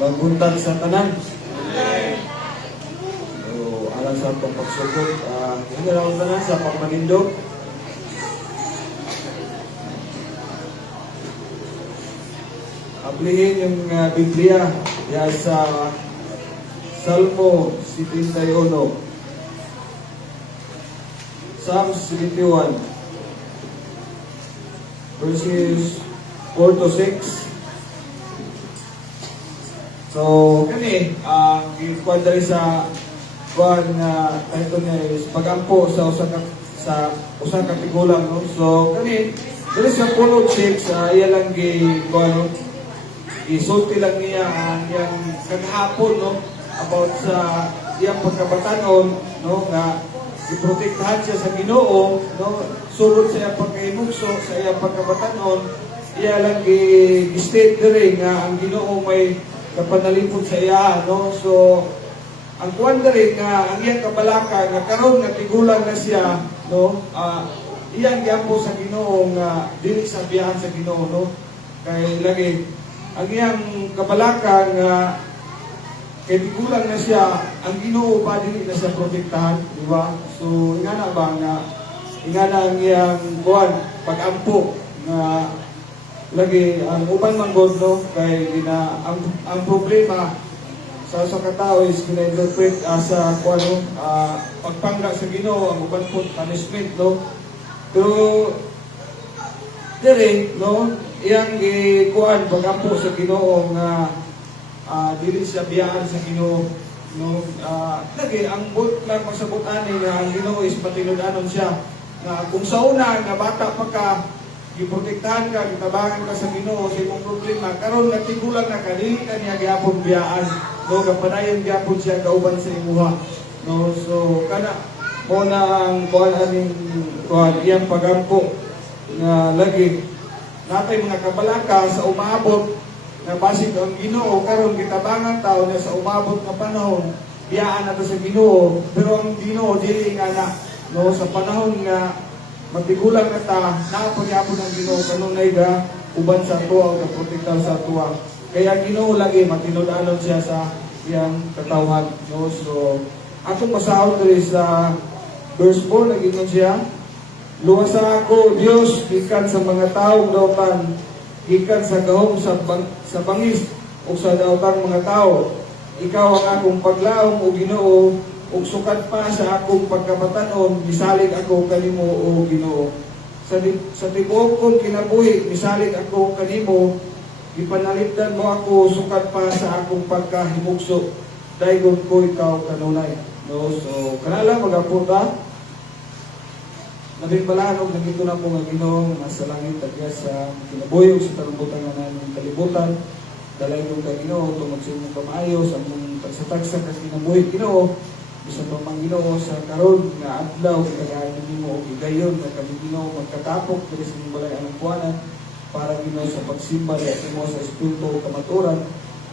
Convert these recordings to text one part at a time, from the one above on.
Magbuntag sa tanan. So, alam sa itong pagsugod. Yung dalawang tanan sa pagmanindog. Ablihin yung Biblia. Yan sa Salmo 71. Psalm 71. Verses 4 to 6. So, kani, ikuan dali sa kuan na title niya is pagampo sa usa ka tigulang, no? So, kani, dali sa pulot 6, iya lang kuan, isulti lang niya ang iyang kaghapon, no? About sa iyang pagkabatanon, no? Nga iprotektahan siya sa Ginoo, no? Sulod sa iyang pagkahimugso, sa iyang pagkabatanon, iya lang i-state diri nga ang Ginoo may kapanalipod sa iya, no? So, ang kuwan diri nga ang iyang kabalaka nga karon nga tigulang na siya, no? Iyang giampo sa Ginoo nga dili sa biyahan sa Ginoo, no? Kay lagi ang iyang kabalaka nga kay tigulang na siya, ang Ginoo pa dili na siya protektahan, di ba? So, ingana ba nga ingana ang iyang kuwan pag-ampo nga lagi ang uban man God, no, kay ang problema sa katao is gina-interpret sa kuano pagpangga sa Ginoo, ang uban po punishment, no. Pero dire, no, iyang kuan pagampo sa Ginoo nga dili siya biyaan sa Ginoo, no. Lagi ang but lang pasabot ani nga ang Ginoo is patinud-anon siya nga kung sa una nga bata pa ka giprotektahan ka, gitabangan ka sa Ginoo sa imong problema, karon natigulang na ka, dili ka niya gyapon biyaan, no, kapanayon gyapon siya kauban sa imuha, no. So kana mo na ang kuan aning kuan iyang pagampo nga lagi natay mga kabalaka sa umaabot nga basig ang Ginoo karon gitabangan tawo na sa umabot nga panahon biyaan nato sa Ginoo, pero ang Ginoo dili nga na, no, sa panahon nga matigulang na ta, nakapagyapon ang Ginoo kanunay ga uban sa tuwa o protektar sa tuwa. Kaya Ginoo lagi matinud-anon siya sa iyang katawhan, no. So atong masahod diri sa verse 4 nagingon siya, luwasa ako Dios gikan sa mga tawo dautan, gikan sa gahom sa bangis o sa daotang mga tawo. Ikaw ang akong paglaom o Ginoo, ug sukat pa sa akong pagkabatanon, misalig ako kanimo o Ginoo. Sa tibuok kong kinabuhi, misalig ako kanimo, gipanalipdan mo ako sukat pa sa akong pagkahimugso, daygon ko ikaw kanunay, no. So kanala magapunta nabing balanog nagito na po nga Ginoo nga sa langit agya sa kinabuhi ug sa talumbutan nga nanong kalibutan, dalay mo ka Ginoo tungod sa imong kamaayo sa among tagsatagsa ka kinabuhi Ginoo. Bisa pa mang Ginoo sa karon nga adlaw kagayan nimo og higayon nga kami Ginoo magkatapok diri sa imong balay anang kuanan para Ginoo sa pagsimba imo sa espiritu o kamaturan.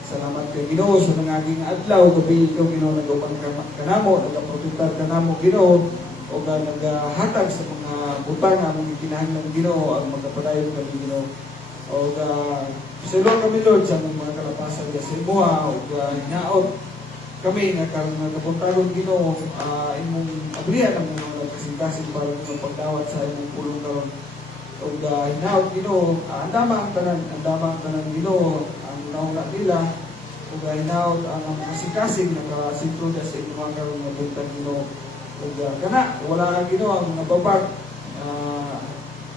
Salamat kay Ginoo sa nangaging adlaw gabi ikaw Ginoo nag-uban kanamo, nagaprotektar kanamo Ginoo o naghatag sa mga butang nga among kinahanglan Ginoo ang magkapadayon kami Ginoo. O pasaylo kami Lord sa mga kalapasan sa imuha o hinaot kami nga karong nagapuntagon Ginoo, imong abrihan ang mga nagkasing-kasing para sa pagdawat sa imong pulong karon. Ug hinaot Ginoo, andama ang tanan Ginoo, ang nauna nila ug hinaot ang kasing-kasing nakasintro sa imong karon nga buntag Ginoo. Ug kana wala ang Ginoo ang nababag,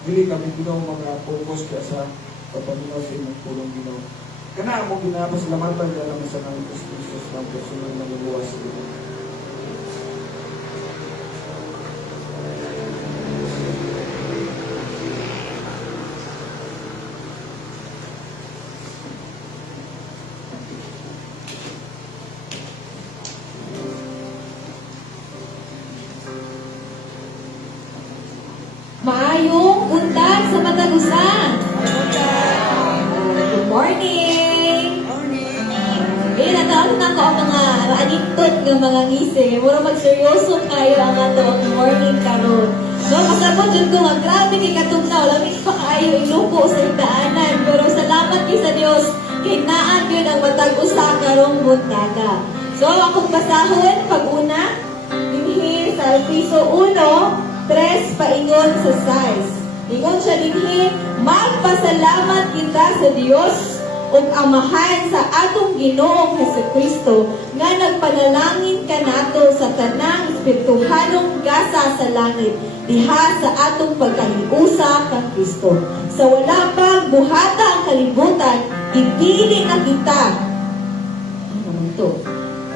dili kami Ginoo mag-focus sa pagpaminaw sa imong pulong Ginoo. Kana mo ginapasalamatan ka naman sa namin Kristus ng personal na luluwas. Maayong buntag sa Matagusan. Good morning. Natawag na ko ang mga anitod ng mga ngisi. Mura magseryoso kayo ang ato ang morning karon. No, pasabot dyan ko nga, grabe kay katugnaw. Lamig pa kayo iluko sa daanan. Pero salamat kayo sa Diyos. kay naan yun ang matag usa karong buntaga. So akong basahon pag una dinhi sa piso 1, 3 paingon sa size. Ingon siya dinhi, magpasalamat kita sa Dios ug Amahan sa atong Ginoong Hesukristo nga nagpanalangin kanato sa tanang espirituhanong gasa sa langit diha sa atong pagkahiusa kang Kristo. Sa wala pang buhata ang kalibutan, ipili na kita. Ano naman to?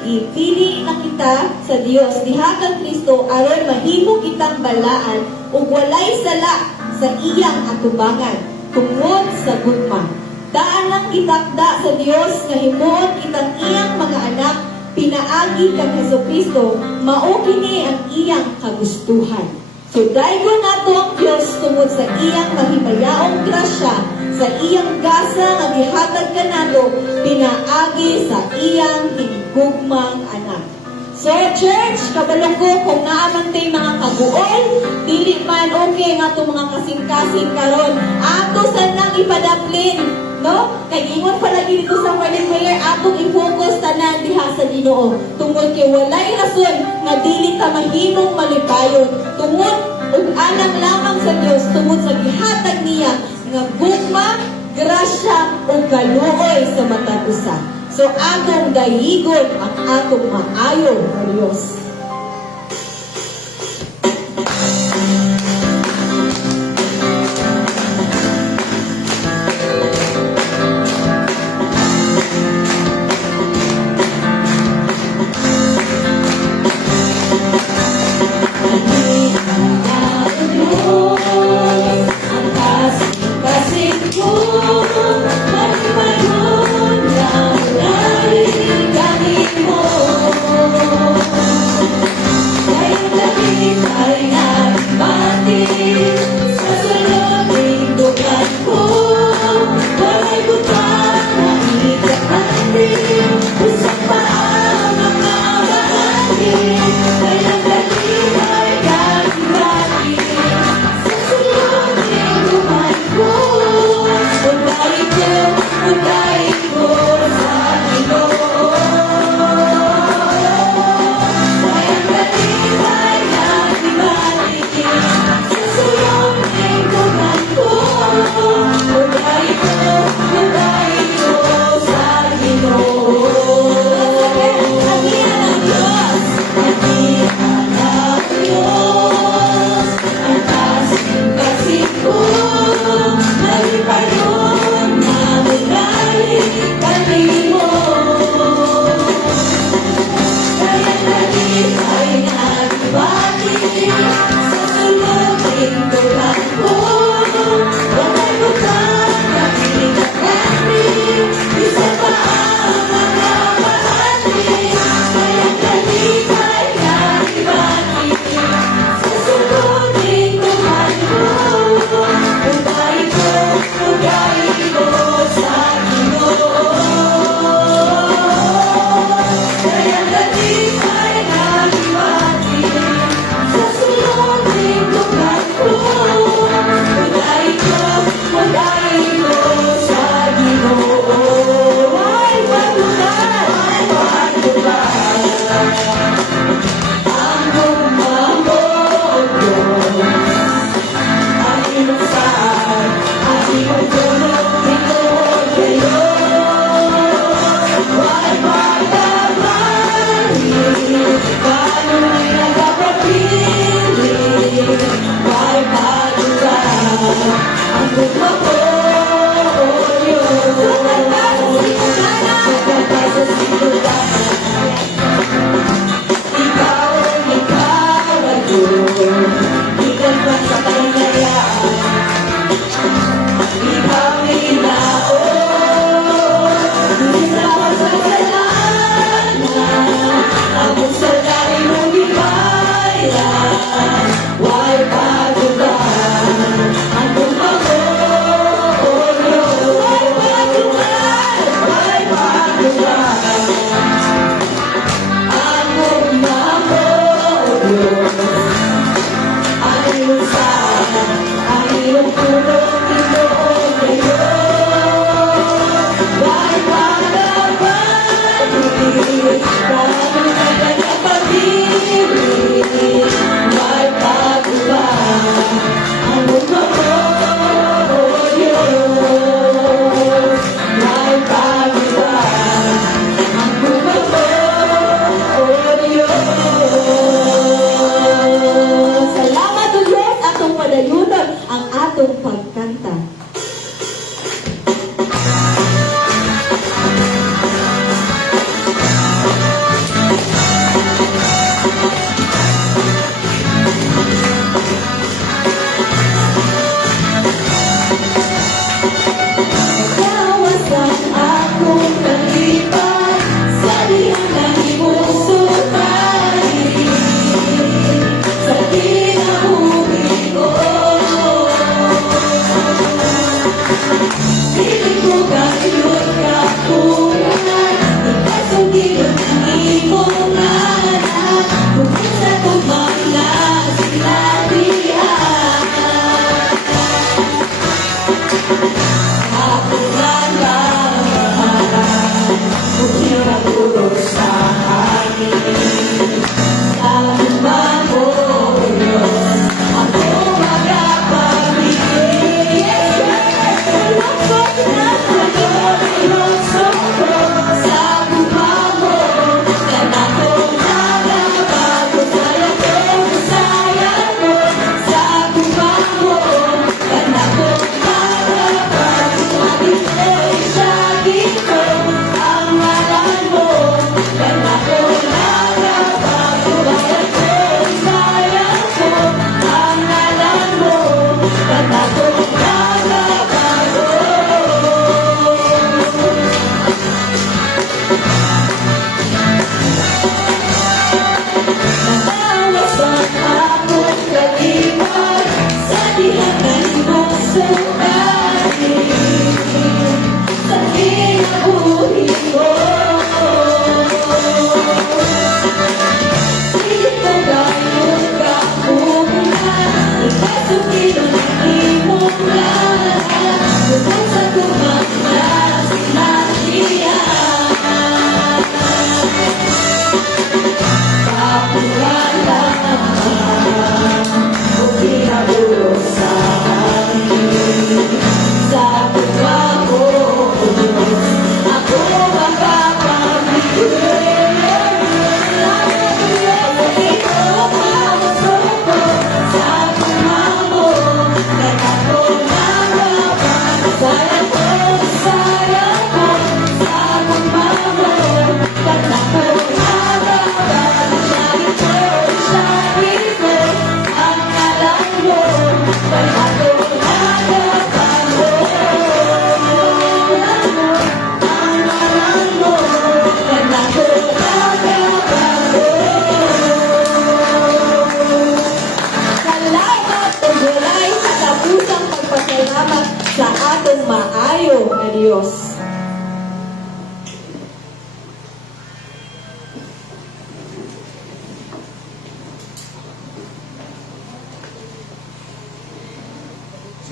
Ipili na kita sa Dios diha kang Kristo aron mahimo kitang balaan ug walay sala sa iyang atubangan tungod sa gugma. Daan lang kitakda sa Dios nga himuon kitang iyang mga anak pinaagi kang Hesukristo mao kini ang iyang kagustuhan. So daygon nato ang Dios tungod sa iyang mahimayaong grasya sa iyang gasa nga gihatag kanato pinaagi sa iyang higugmang anak. So church, kabalo ko kung naaman tay mga kaguol, dili man okay nga itong mga kasing-kasing karon. Ato sanang ipadaplin, no? Kay ingon palagi dito sa morning prayer, atong i-focus tanan diha sa Ginoo. Tungod kay walay rason nga dili ta mahimong malipayon. Tungod ug alang lamang sa Dios, tungod sa gihatag niya nga gugma, grasya ug kaluoy sa matag usa. So atong dayigon ang atong maayo nga Dios.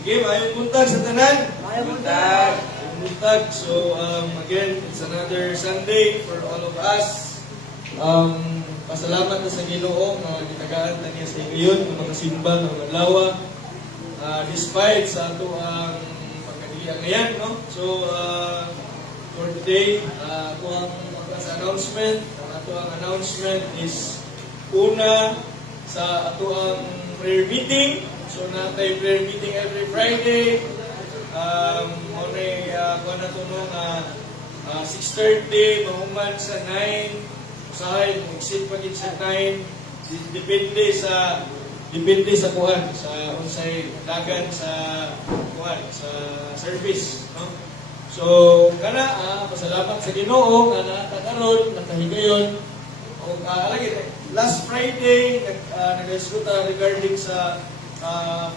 Sige, mayong buntag sa tanan. Mayong buntag. Mayong buntag. So, again, it's another Sunday for all of us. Pasalamat na sa Ginoo nga gitagaan ta niya sa ngayon nga makasimba ng adlaw. Despite sa ato ang pagkadilian ngayon, no? So, for today, ato ang announcement. Ato ang announcement is una sa ato ang prayer meeting. So, natay prayer meeting every Friday. Kuha na ito nung 6:30, mahuman sa 9. Usahay, mag-sit pa din sa 9. Depende sa kuhan, sa unsay dagan sa kuhan, sa service. No? So, pasalamat sa Ginoo nga nakakaroon, nakahigayon. O, last Friday, nag-diskuta regarding sa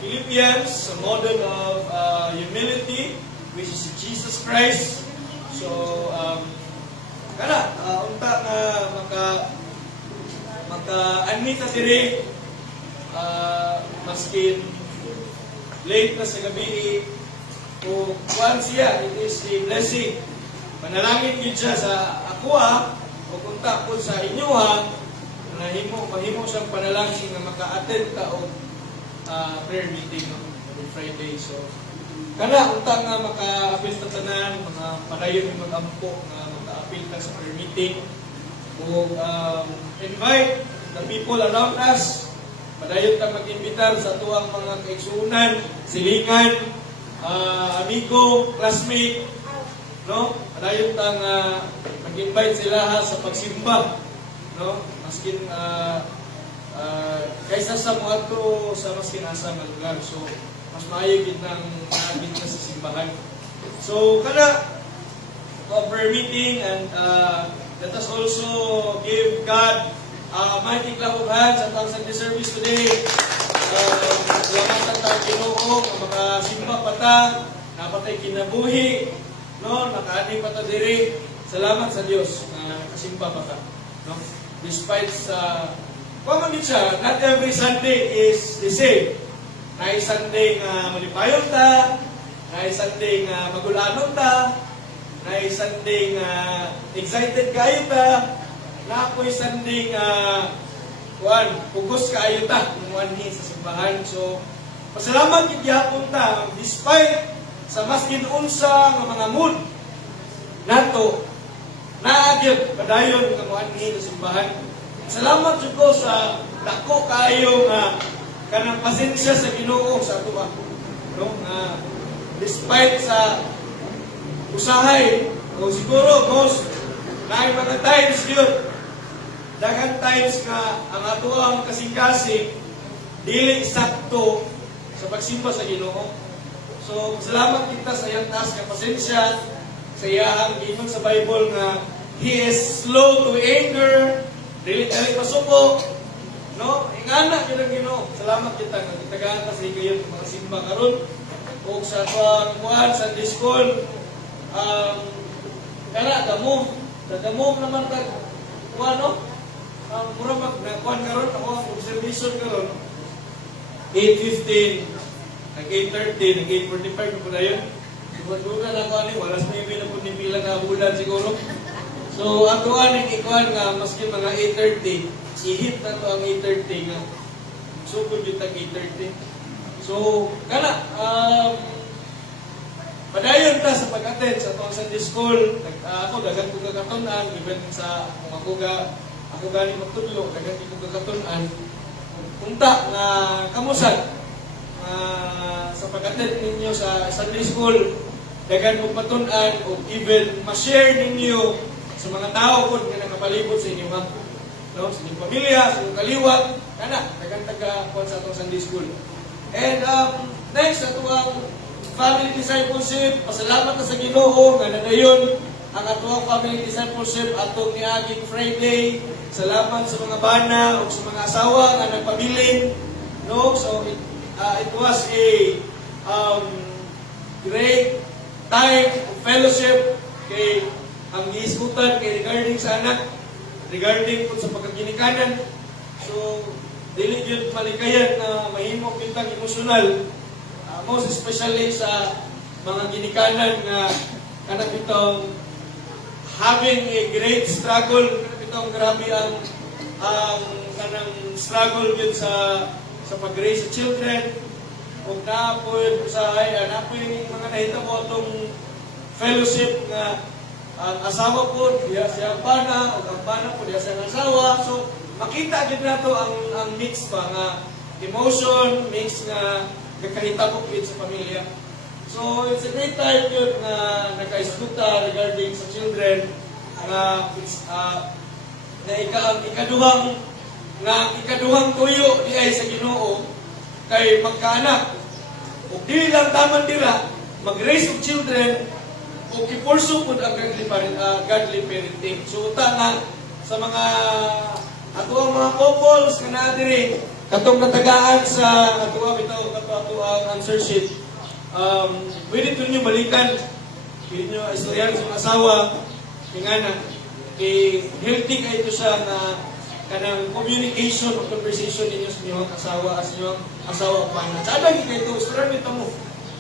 Philippians, sa model of humility, which is Jesus Christ. So, unta nga maka-admit na diri, maskin late na sa gabi, kung kuhan siya, it is a blessing. Manalangin yun siya sa akuha, o kung tapos sa inyo mahimo siyang panalangin na maka-attend ka o prayer meeting no? Every Friday. So, unta nga maka-apil ta tanan, mga padayon yung mag-ampo nga maka-apil ka sa prayer meeting. O invite the people around us. Padayon ta mag-imbitar sa tuwang mga kaigsunan, silingan, amigo, classmate, no? Padayon ta nga mag-invite sila sa pagsimba, no? Maskin kaysa sa mga to sa maskin asa nga lugar. So, mas maayo gid nang nagit na sa simbahan. So, prayer meeting and let us also give God a mighty clap of hands at ang Sunday service today. Salamat ang Ginoo nga makasimba pa ta, napatay kinabuhi, no? Nakaani pa ta diri. Salamat sa Dios na nakasimba pa ta, no? Despite sa siya, not every Sunday is the same. Naay Sunday nga malipayon ta, naay Sunday nga magulanon ta, naay Sunday nga excited kayo ta, na ako'y Sunday nga pugos kaayo ta, nunguanhin sa simbahan. So, pasalamat kit gyapon ta, despite sa mas ginuunsa nga mga mood nato, naagyod padayon nga muanhin sa simbahan. Salamat jud ko sa dako kaayo nga kanang pasensya sa Ginoo sa ato ba. No? Despite sa usahay, o siguro most naay mga times yun, daghang times nga ang ato ang kasing-kasing dili sakto sa pagsimba sa Ginoo. So, salamat kita sa iyang taas nga pasensya, sa iyang giingon sa Bible nga He is slow to anger, dili masuko, no? Ingana gyud ang Ginoo. Salamat kita nga gitagaan ta sa higayon mga simba karon o sa kuan sa school. Damo naman ka kuan no? Mura mag na kuan karon ako ang observation karon 8:15 nag 8:30 nag 8:45 po dayon. Duga na ko ani wala sa may na pud ni pila ka bulan siguro. So, ato aning ikuan nga, maski mga 8:30, i-hit na to ang 8:30 nga. Sugod yung tag 8:30. So, padayon ta sa pag-attend sa itong Sunday School. Ako, dagan ko kakatunan, even sa kung ako galing magtudlo, dagan ko kakatunan. Punta nga kamusan sa pag-attend ninyo sa Sunday School, dagan mo patunan o even ma-share ninyo sa mga tao po nga nakapalibot sa inyo, no? Sa inyong pamilya, sa inyong kaliwat, taga sa itong Sunday School. And next, ato ang family discipleship. Pasalamat na sa Ginoo nga nadayon ang ato ang family discipleship atong niaging Friday. Salamat sa mga bana o sa mga asawa nga nagpabilin, no? So it was a great time of fellowship kay ang giisgutan kay regarding sa anak, regarding po sa most especially sa mga ginikanan nga kanang bitong having a great struggle, kanang bitong grabe ang kanang struggle yun sa pag-raise sa children. Kung naapod sa mga nahitabo itong fellowship nga ang asawa po, diya siyang bana, o ang bana po, diya siyang asawa. So, makita agad na to ang mix pa nga emotion, mix nga kakahita po sa pamilya. So, it's a great time yun na naka-iskuta regarding sa children nga ikaduhang tuyo di ay sa Ginoo kay magkaanak. O di lang taman dira, mag-raise of children o ipurso po ang godly parenting. So, nga sa mga ato ang mga couples nga na diri katong natagaan sa ato ang answer sheet. Pwede ito nyo balikan, pwede nyo istoryan sa mga asawa, tingana, healthy kayo ito siya na kanang communication o conversation ninyo sa inyong asawa, as inyong asawa o panas. Sada kayo ito, istoryan nito mo.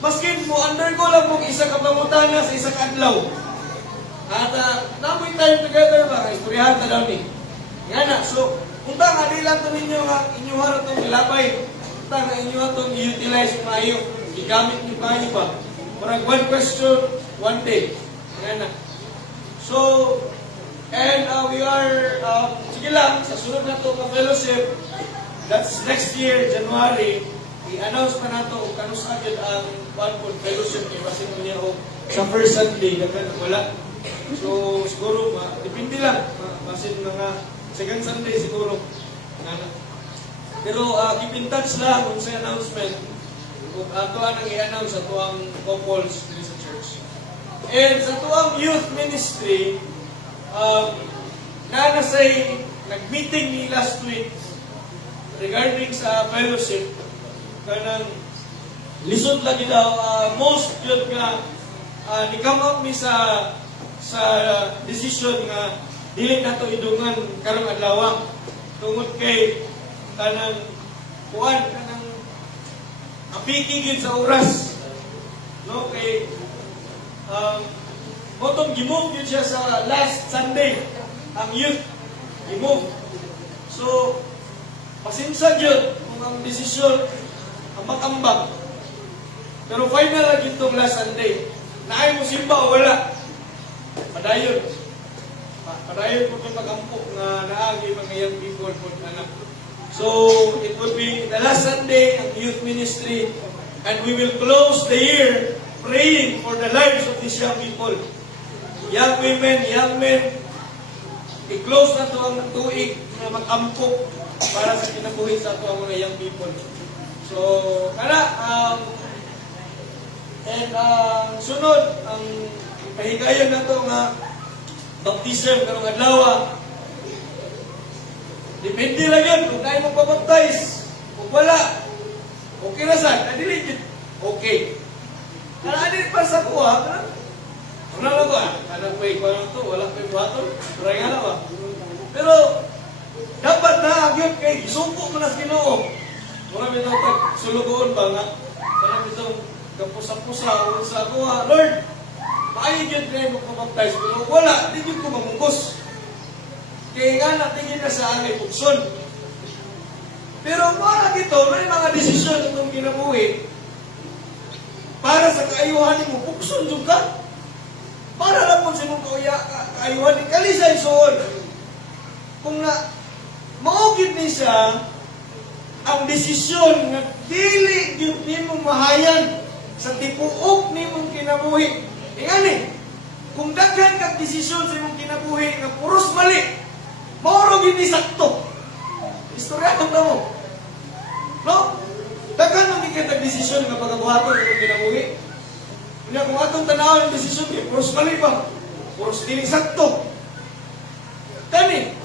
Maskin mo, undergo lang mo isa ka pamutana sa isa ka adlaw. At namoy time together ba, istoryahan na daw ni. Ngana, so, punta nga di lang ito ninyo nga inyong harap itong ilabay. Punta nga inyo itong i-utilize maayo. Igamit niyo kayo ba? Parang one question, one day. Ngana. So, and we are, sige lang, sa sunod na ito ka fellowship, that's next year, January, i-announce pa na ito kung kanus agad ang one food fellowship kay Basin mo niya o sa first Sunday, dagan wala. So, siguro, depende lang. Basin mga second Sunday siguro. Pero keep in touch lang kung sa announcement. Kung ato ang i-announce sa tuwang couples dito sa church. And sa tuwang youth ministry, nanasay nag-meeting ni last week regarding sa fellowship. Kanang lisod lagi daw, most yun nga, ni-come up mi sa decision nga dili na to idungan karong adlaw tungod kay kanang apikigid sa oras, no, kay motong gimove yun siya sa last Sunday ang youth gimove. So pasinsa yun kung ang desisyon ang makambang, pero final lang itong last Sunday naay mo simba o wala padayon po kung pag-ampok na naagi mga young people po anak. So, it would be the last Sunday of youth ministry, and we will close the year praying for the lives of these young people. Young women, young men, i-close na ito ang tuig na mag-ampok para sa kinabuhi sa ito ang mga young people. So, sunod, ang pahigayon na ito nga baptism karong adlaw. Depende lang yan kung tayo magpabaptize. Kung wala, okay na saan? Adili, okay. Adili pa sa kuha, ano lang ba? Anong pay ko lang ito? Wala pay buhaton? Try nga na ba? Pero, dapat na agyot kay isupo mo na sa Ginoo. Marami itong pagsulugoon ba nga? Marami itong kapusa-pusa o sa kuha. Lord, paayigyan kayo magpabaptize. Pero wala, di ko mamungkos. Kaya nga natingin na sa aming pugson. Pero para dito, may mga desisyon itong kinabuhi para sa kaayuhan mo, pugson yung ka. Para lang po sa mong kaayuhan, kalisay soon. Kung na, maugit ni siya ang desisyon na dili yung di mong mahayan sa tipuok ni mong kinabuhi. Ingani, kung daghan kang desisyon sa mong kinabuhi na puros mali, maurong hindi sakto. Istorya kang mo. No? Daghan ang ikatag desisyon nga pagkabuhaton ng kinabuhi. Kaya kung atong tanaw yung desisyon, puros mali pa. Puros hindi sakto. Kani,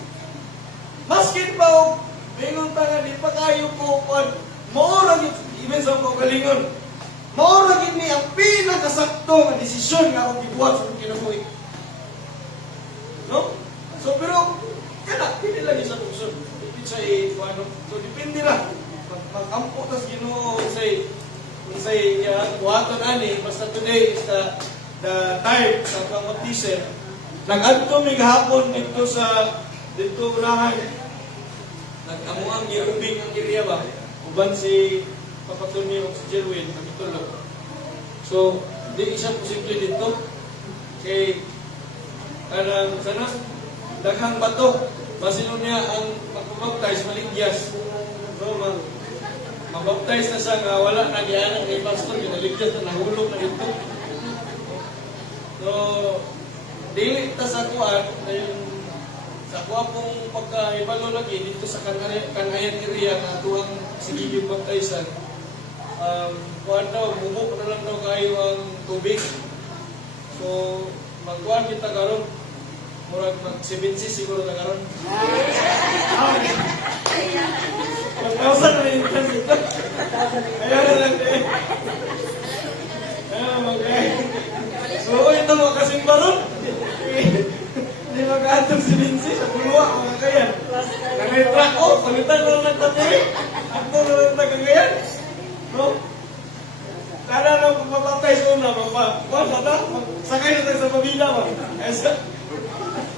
maskin pa o, mingon ta nga, di pa kayo po, maurong yung, even sa mga kalingon, maurong yun ni ang pinakasakto nga desisyon nga akong gibuhat sa kinabuhi. No? So, pero, hindi lang isa tukson. Dipin sa so, depende lang. Mag-ampo tas Ginoo say, say buhaton ani basta today is the time sa baptism. Nag-adto mi gahapon dito unahan. Nag-amuang giubing ang area ba. Uban si Papatuni o si Jerwin nagtulog. So, di siya posible dito. Kay kanang sana daghang bato basino niya ang pag-baptize maligyas. So, mabaptize na siya nga wala na gianan kay pastor ginaligtas na nahulog na dito. So, dili ta sa kuan sa kuha pong pagkaibalo lagi dito sa Kanayan area na tuwang sige yung baptizan. Kuan daw, bubuk na lang daw kayo ang tubig. So, magkuhan kita karon. Murag mag-7C siguro na karon. Mag-1,000 na yung plan dito. Kaya na lang din. So, ito mga kasimba ron. Hindi mag-aantong si Vinci sa puluwa, mga kayan. Nangay-track ko, palitan na lang nagtatuloy. Ako na lang nagkagayan. No? Kada nang pagpapatay sa una, sakay na tayo sa pabila ba? Kaya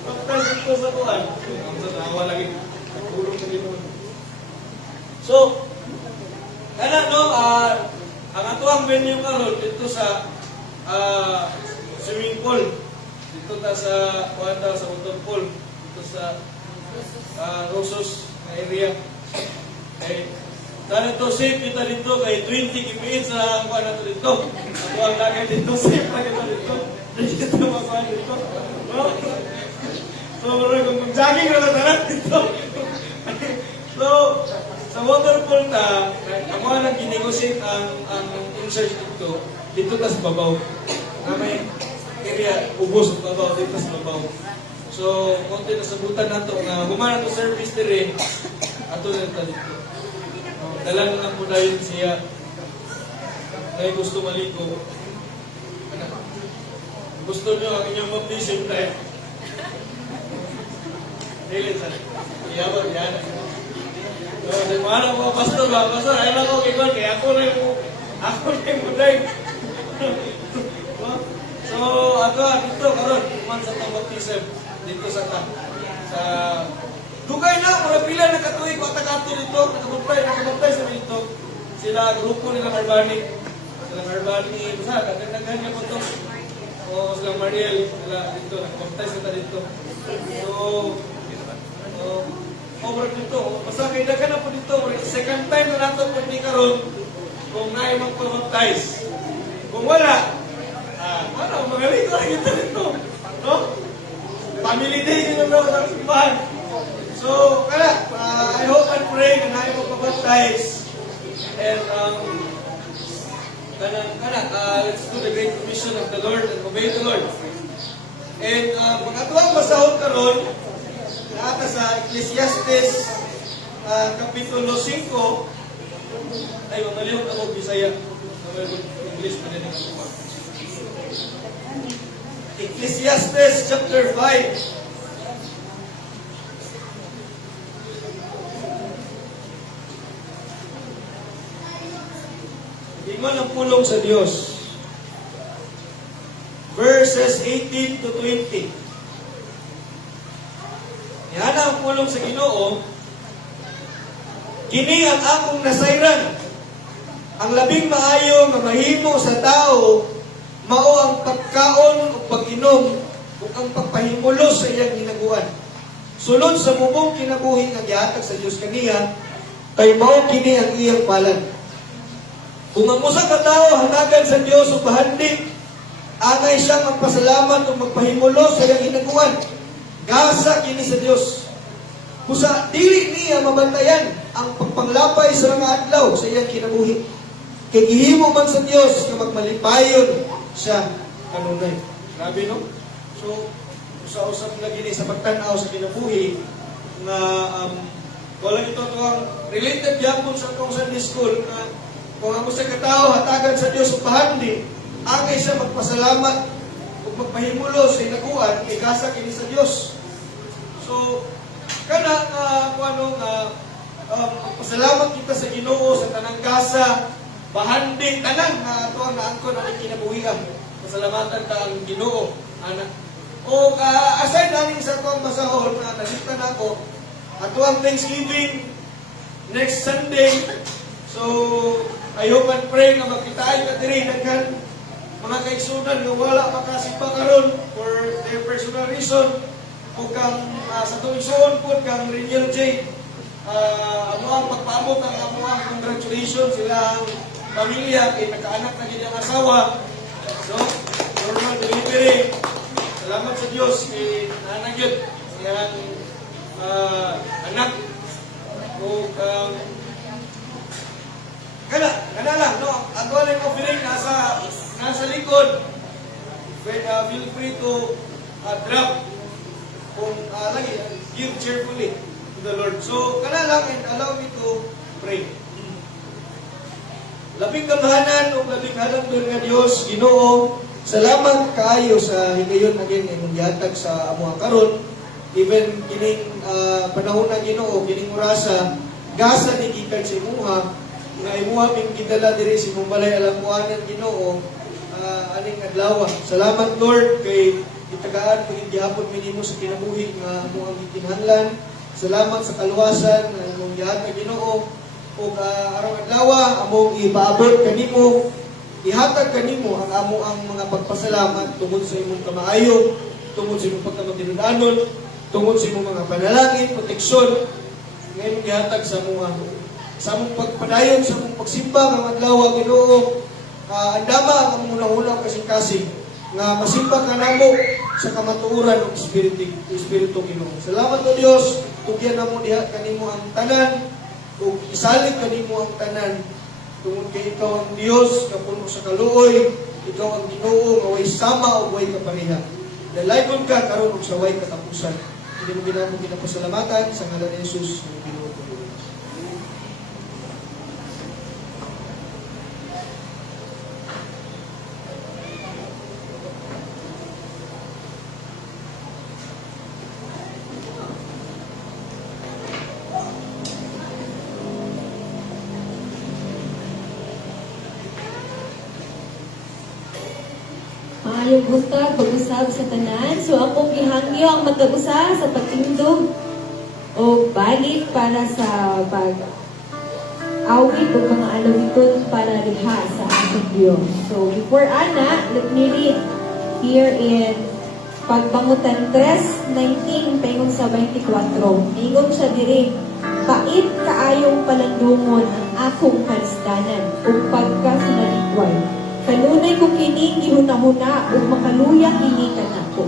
pagpapatay ito sa kuhan. Ang sa tawa lagi. Nagulong na rin. So, kada no, ang atuang venue karon dito sa swimming pool. Dito ta sa kuwanta sa water pool. Dito sa Rosos na area. Okay. Dahil ito safe kita dito kay 20 kph sa kuwan nato dito. Ako ang lagay dito safe na kita dito. Dito makuha dito. No? So, kung mag-jogging na lang dito. So, sa water pool na, ako ang ginegosate ang in-search dito. Dito tas babaw. Na may area, ubos at babaw, dito sa babaw. So, konti na sabutan na ito na gumana ito service dire. Ato na ito dito. Dala na lang po na yun siya. May gusto maligo. Gusto nyo ang inyong baptism time. Dili sa iyawan yan. So, mahal ako pastor ba? Pastor, ayaw lang ako kikon. Kaya ako na yung muday. So, ako dito karon man sa tang baptism dito sa dugay na mga pila na katuig ko atakato dito nakabaptize na dito sila grupo nila Marbani basta kadagdagan niya po to o sila Mariel sila dito nakabaptize na dito so over dito basta kay dagan na po dito second time na nato pag di karon kung naay magpabaptize kung wala magaling ko lang ito dito. No? Family day din naman ang simbahan. So, I hope and pray na namin magpabaptize. And, let's do the great commission of the Lord and obey the Lord. And, pag-atuang masahod karon nata sa Ecclesiastes, Kapitulo 5, ay, mamalihog ako, Bisaya. English pa din ako. Ecclesiastes chapter 5. Iman ang pulong sa Diyos. Verses 18 to 20. Yan ang pulong sa Ginoo. Kini ang akong nasayran. Ang labing maayo nga mahimo sa tao mao ang pagkaon o pag-inom ug ang pagpahimulos sa iyang hinaguan. Sulod sa mubong kinabuhi nga gihatag sa Dios kaniya, kay mao kini ang iyang palad. Kung ang usa ka tawo hanagan sa Dios ug bahandi, angay siya magpasalamat ug magpahimulos sa iyang hinaguan. Gasa kini sa Dios. Kusa dili niya mabantayan ang pagpanglapay sa mga adlaw sa iyang kinabuhi. Kay gihimo man sa Dios nga magmalipayon siya kanunay. Grabe no? So, usa-usap lagi ni sa pagtanaw sa kinabuhi nga wala ito ang related yapon sa akong Sunday school na kung ang usa ka tawo hatagan sa Dios ug pahandi, angay siya magpasalamat ug magpahimulo sa hinaguan kay gasa kini sa Dios. So, kana pasalamat kita sa Ginoo sa tanang gasa bahandi tanan na ato ang naangkon ang kinabuhian. Pasalamatan ka ang Ginoo, anak. O aside namin sa ato ang masahol na nalita na ako, ato ang Thanksgiving next Sunday. So, I hope and pray na magkitaay ka diri daghan mga kaigsunan nga wala makasipa karon for their personal reason o kang sa tuwing suon po kang Reniel J. Amo ang pagpaabot ang amo ang congratulations sila ang pamilya kay nagkaanak na ganyang asawa. So, normal delivery. Salamat sa Diyos kay nanay yun. Siyang anak o kana lang, no? Ang wallet offering nasa likod. Feel free to drop kung lagi, give cheerfully to the Lord. So, kana lang and allow me to pray. Labing gamhanan o labing halangdon nga Dios, Ginoo, salamat kaayo sa higayon na gini imong gihatag sa amuha karon. Even kining panahon na Ginoo, kining orasa, gasa ni gikan sa imuha nga imuha ming gidala diri sa imong balay alampuanan Ginoo, aning adlaw. Salamat Lord kay itagaan pagin gihapon minimo sa kinabuhi nga amo ang gikinahanglan. Salamat sa kaluwasan nga imong gihatag Ginoo. O araw adlaw among ipaabot kanimo, ihatag kanimo ang amo ang mga pagpasalamat tungod sa imong kamaayo, tungod sa imong pagkamatinudanon, tungod sa imong mga panalangin, proteksyon ngayon gihatag sa among pagpadayon sa among pagsimba ng adlaw Ginoo. Andama ang among unang kasing-kasing nga masimba ka namo sa kamatuoran ng Espiritu Ginoo. Salamat o Dios, tugyan namo diha kanimo ang tanan. Kung isalig kanimo ang tanan, tungod kay ikaw ang Dios, kapuno sa kaluoy, ikaw ang Ginoo, nga way sama o way kapareha. Dalaygon ka karon og sa way katapusan. Hindi mo ginamo ginapasalamatan sa ngalan ni Jesus ang Ginoo. Maayong buntag, pag-usab sa tanan. So, akong gihangyo ang magkausa sa pagtindog o balik para sa pag-awit o mga alawiton para riha sa ating Diyos. So, before Ana, let me read here in Pagbangutan 3:19 paingon sa 24. Ingon siya diri, pait kaayong palandungon ang akong karisdanan o pagkasinalikway. Kanunay ko kining gihuna-huna ug makaluya kini kanako.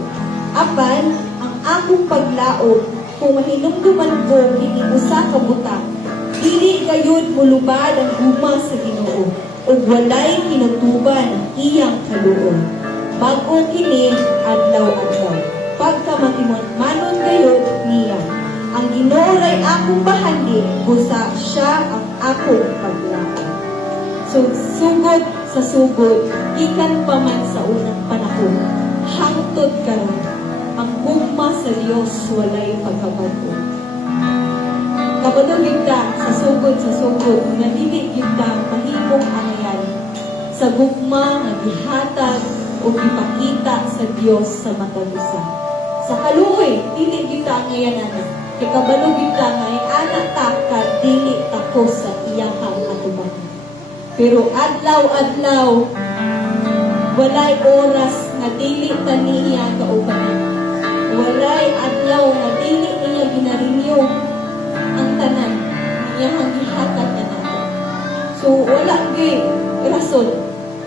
Apan ang akong paglaom kung mahinumduman ko kini usa ka butang, dili gayud mulubad ang guma sa Ginoo ug walay kinutuban ang iyang kaluoy. Bag-o kini adlaw-adlaw. Pagka manon gayud niya. Ang Ginoo ray akong bahandi, busa siya ang akong paglaom. So, sugod sa sugod, ikan pa man sa unang panahon, hangtod karon, ang gugma sa Dios walay pagkabago. Kabalo kita sa sugod, nga dili kita mahimong anayan, sa gugma nga gihatag o gipakita sa Dios sa matag usa. Sa kaluoy, dili kita angayanan, kay kabalo kita nga anak ta ka dili tako sa iyahang atuban. Pero adlaw-adlaw, walay oras nga dili ta niya kaubanan. Walay adlaw nga dili niya ginarinyo ang tanan, niya ang gihatag na nato. So, wala gay rason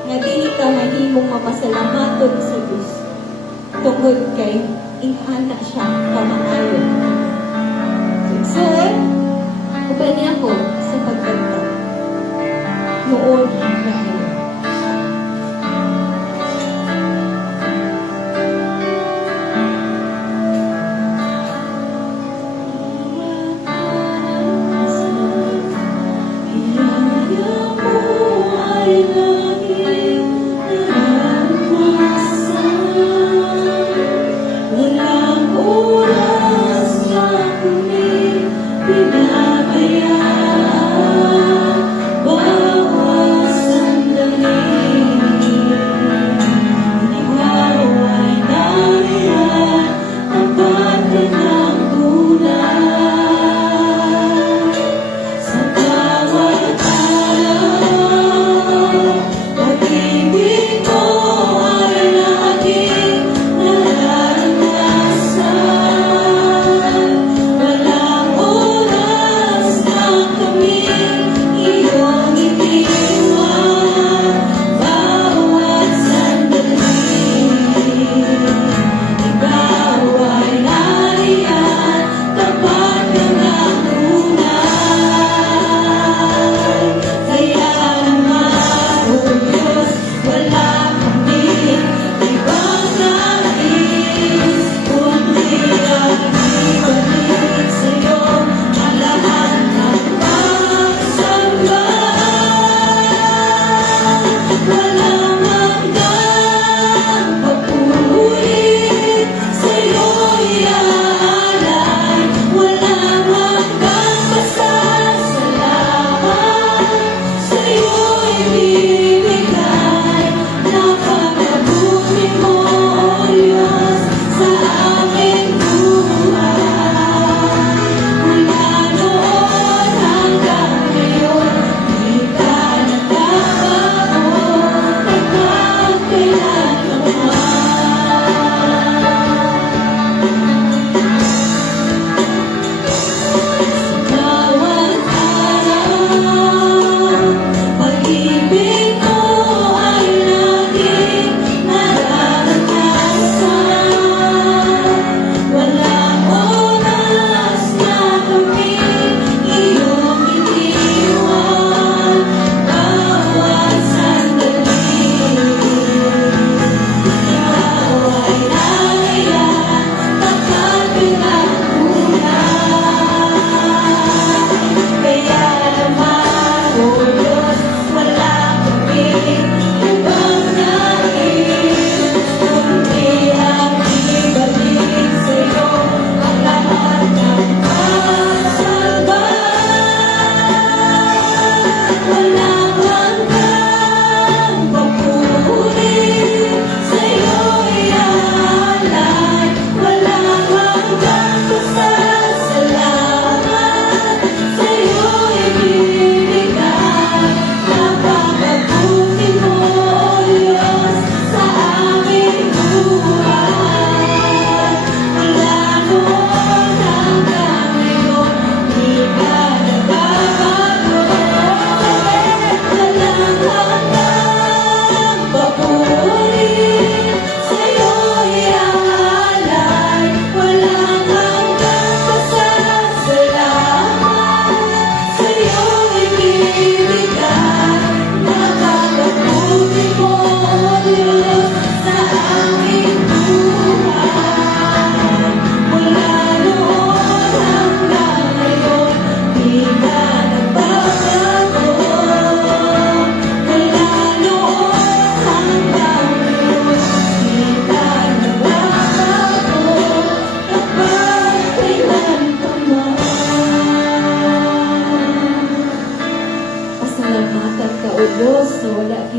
nga dili ta mahimong mapasalamaton sa Diyos. Tungod kay ingana siya kamaayo. So, uban niya ko sa pagkanta. Noon na ngayon. Walang oras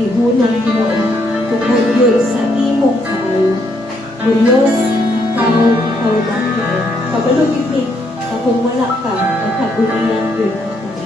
ihunong Ginoo tungod yun sa imong kaayo. O Diyos, ikaw lang Ginoo. Pabalugin ni, kung wala ka, nagkagulian yun ang kami.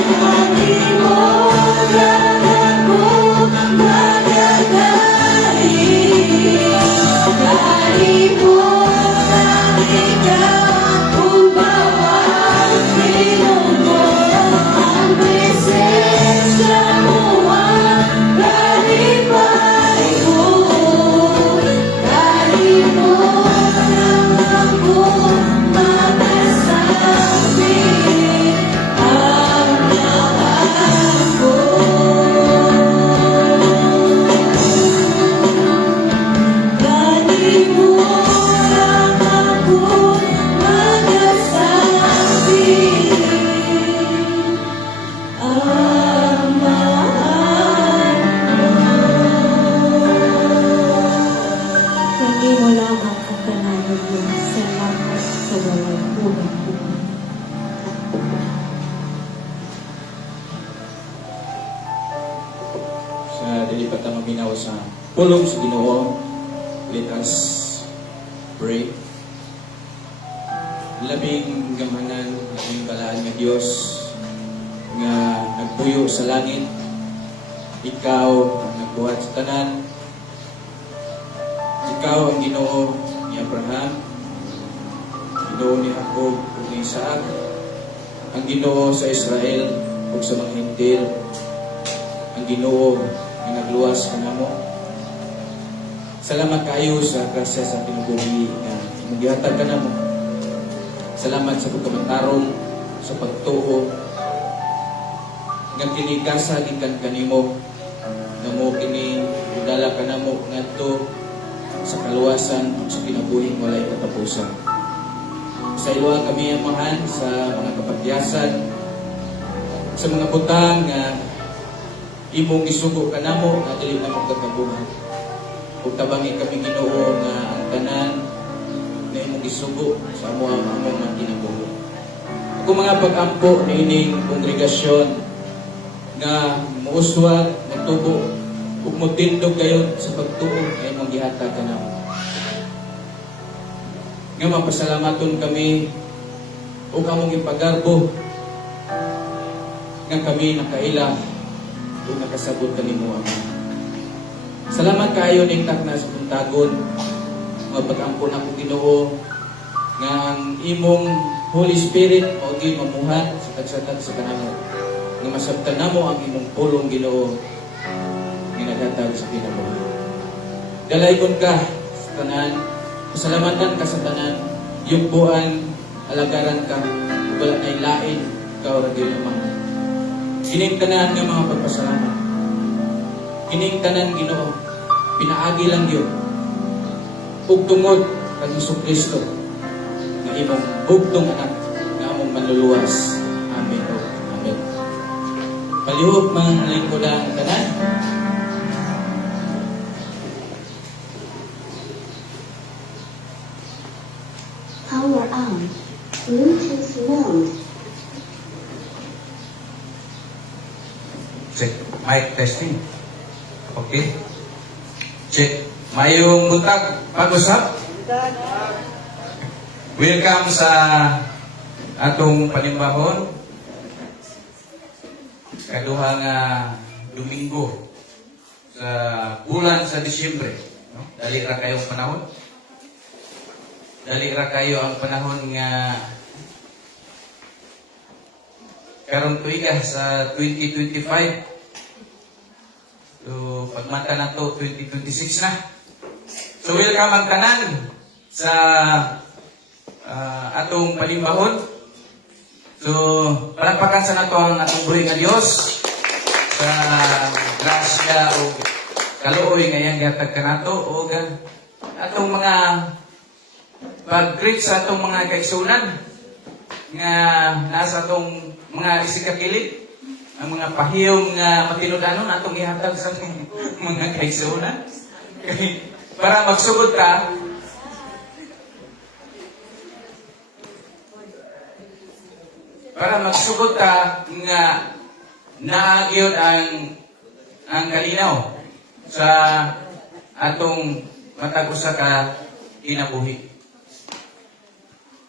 Thank you. pulong sa Ginoo. Let us pray. Labing gamanan, labing balaan nga Dios nga nagpuyo sa langit. Ikaw ang nagbuhat sa tanan. Ikaw ang Ginoo ni Abraham, Ginoo ni Jacob ug ni Isaac, ang Ginoo sa Israel ug sa mga Hintil, ang Ginoo nga nagluwas kanamo. Salamat kayo sa grasya sa pinubuhi nga magihatag kanamo. Salamat sa pagkamantarong, sa pagtuo nga kini kasa gikan kanimo, namo kini dala kanamo ngadto sa kaluwasan ug sa kinabuhing walay katapusan. Sa iluwa kami amahan sa mga kapatyasan, sa mga butang nga imong isugo kanamo nga dili na magkakabuhan. Ug tabangi kami Ginoo nga ang tanan na imong isugo sa among mga kinabuhi. Ako mga pag-ampo niining kongregasyon nga muuswag, mutubo ug mutindog kayo sa pagtuo ay imong gihatag kanamo. Nga mapasalamaton kami ug among ipagarbo nga kami nakaila ug nakasabot kanimo Ama. Salamat kayo ning takna sa buntagon. Mapag-ampon ako Ginoo nga ang imong Holy Spirit mao gyud mamuhat sa kagsatan sa kanamo. Nga masabtan namo ang imong pulong Ginoo nga naghatag sa kinabuhi. Dalaygon ka sa tanan, pasalamatan ka sa tanan, yugbuan, alagaran ka, wala na ilain, ikaw ra gyud ang mga. Kining tanan nga mga pagpasalamat. Kining tanan Ginoo, pinaagi lang yun. Ug tungod kang Jesucristo nga imong bugtong anak nga among manluluwas. Amen. Amen. Palihog mang lingkodang tanan. Power on. Bluetooth mode. Check. Mic testing. Okay. Check. Mayong buntag pag-usap. Welcome sa atong panimbahon. Kaduha nga Domingo sa bulan sa Disyembre. No? Dali ra kayong panahon. Dali ra kayo ang panahon nga karong tuiga sa 2025. So, pagmata na to, 2026 na. So, welcome ang tanan sa atong panimbahon. So, palakpakan sa nato ang atong buhay nga Dios sa grasya o kaluoy nga yang gihatag kanato o atong mga pag-greet sa atong mga kaigsunan nga nasa atong mga isikakilid, ang mga pahiyong nga matinudanon atong ihatag sa mga kaigsunan. Para magsugod ka, nga naagyod ang kalinaw sa atong matag usa ka kinabuhi.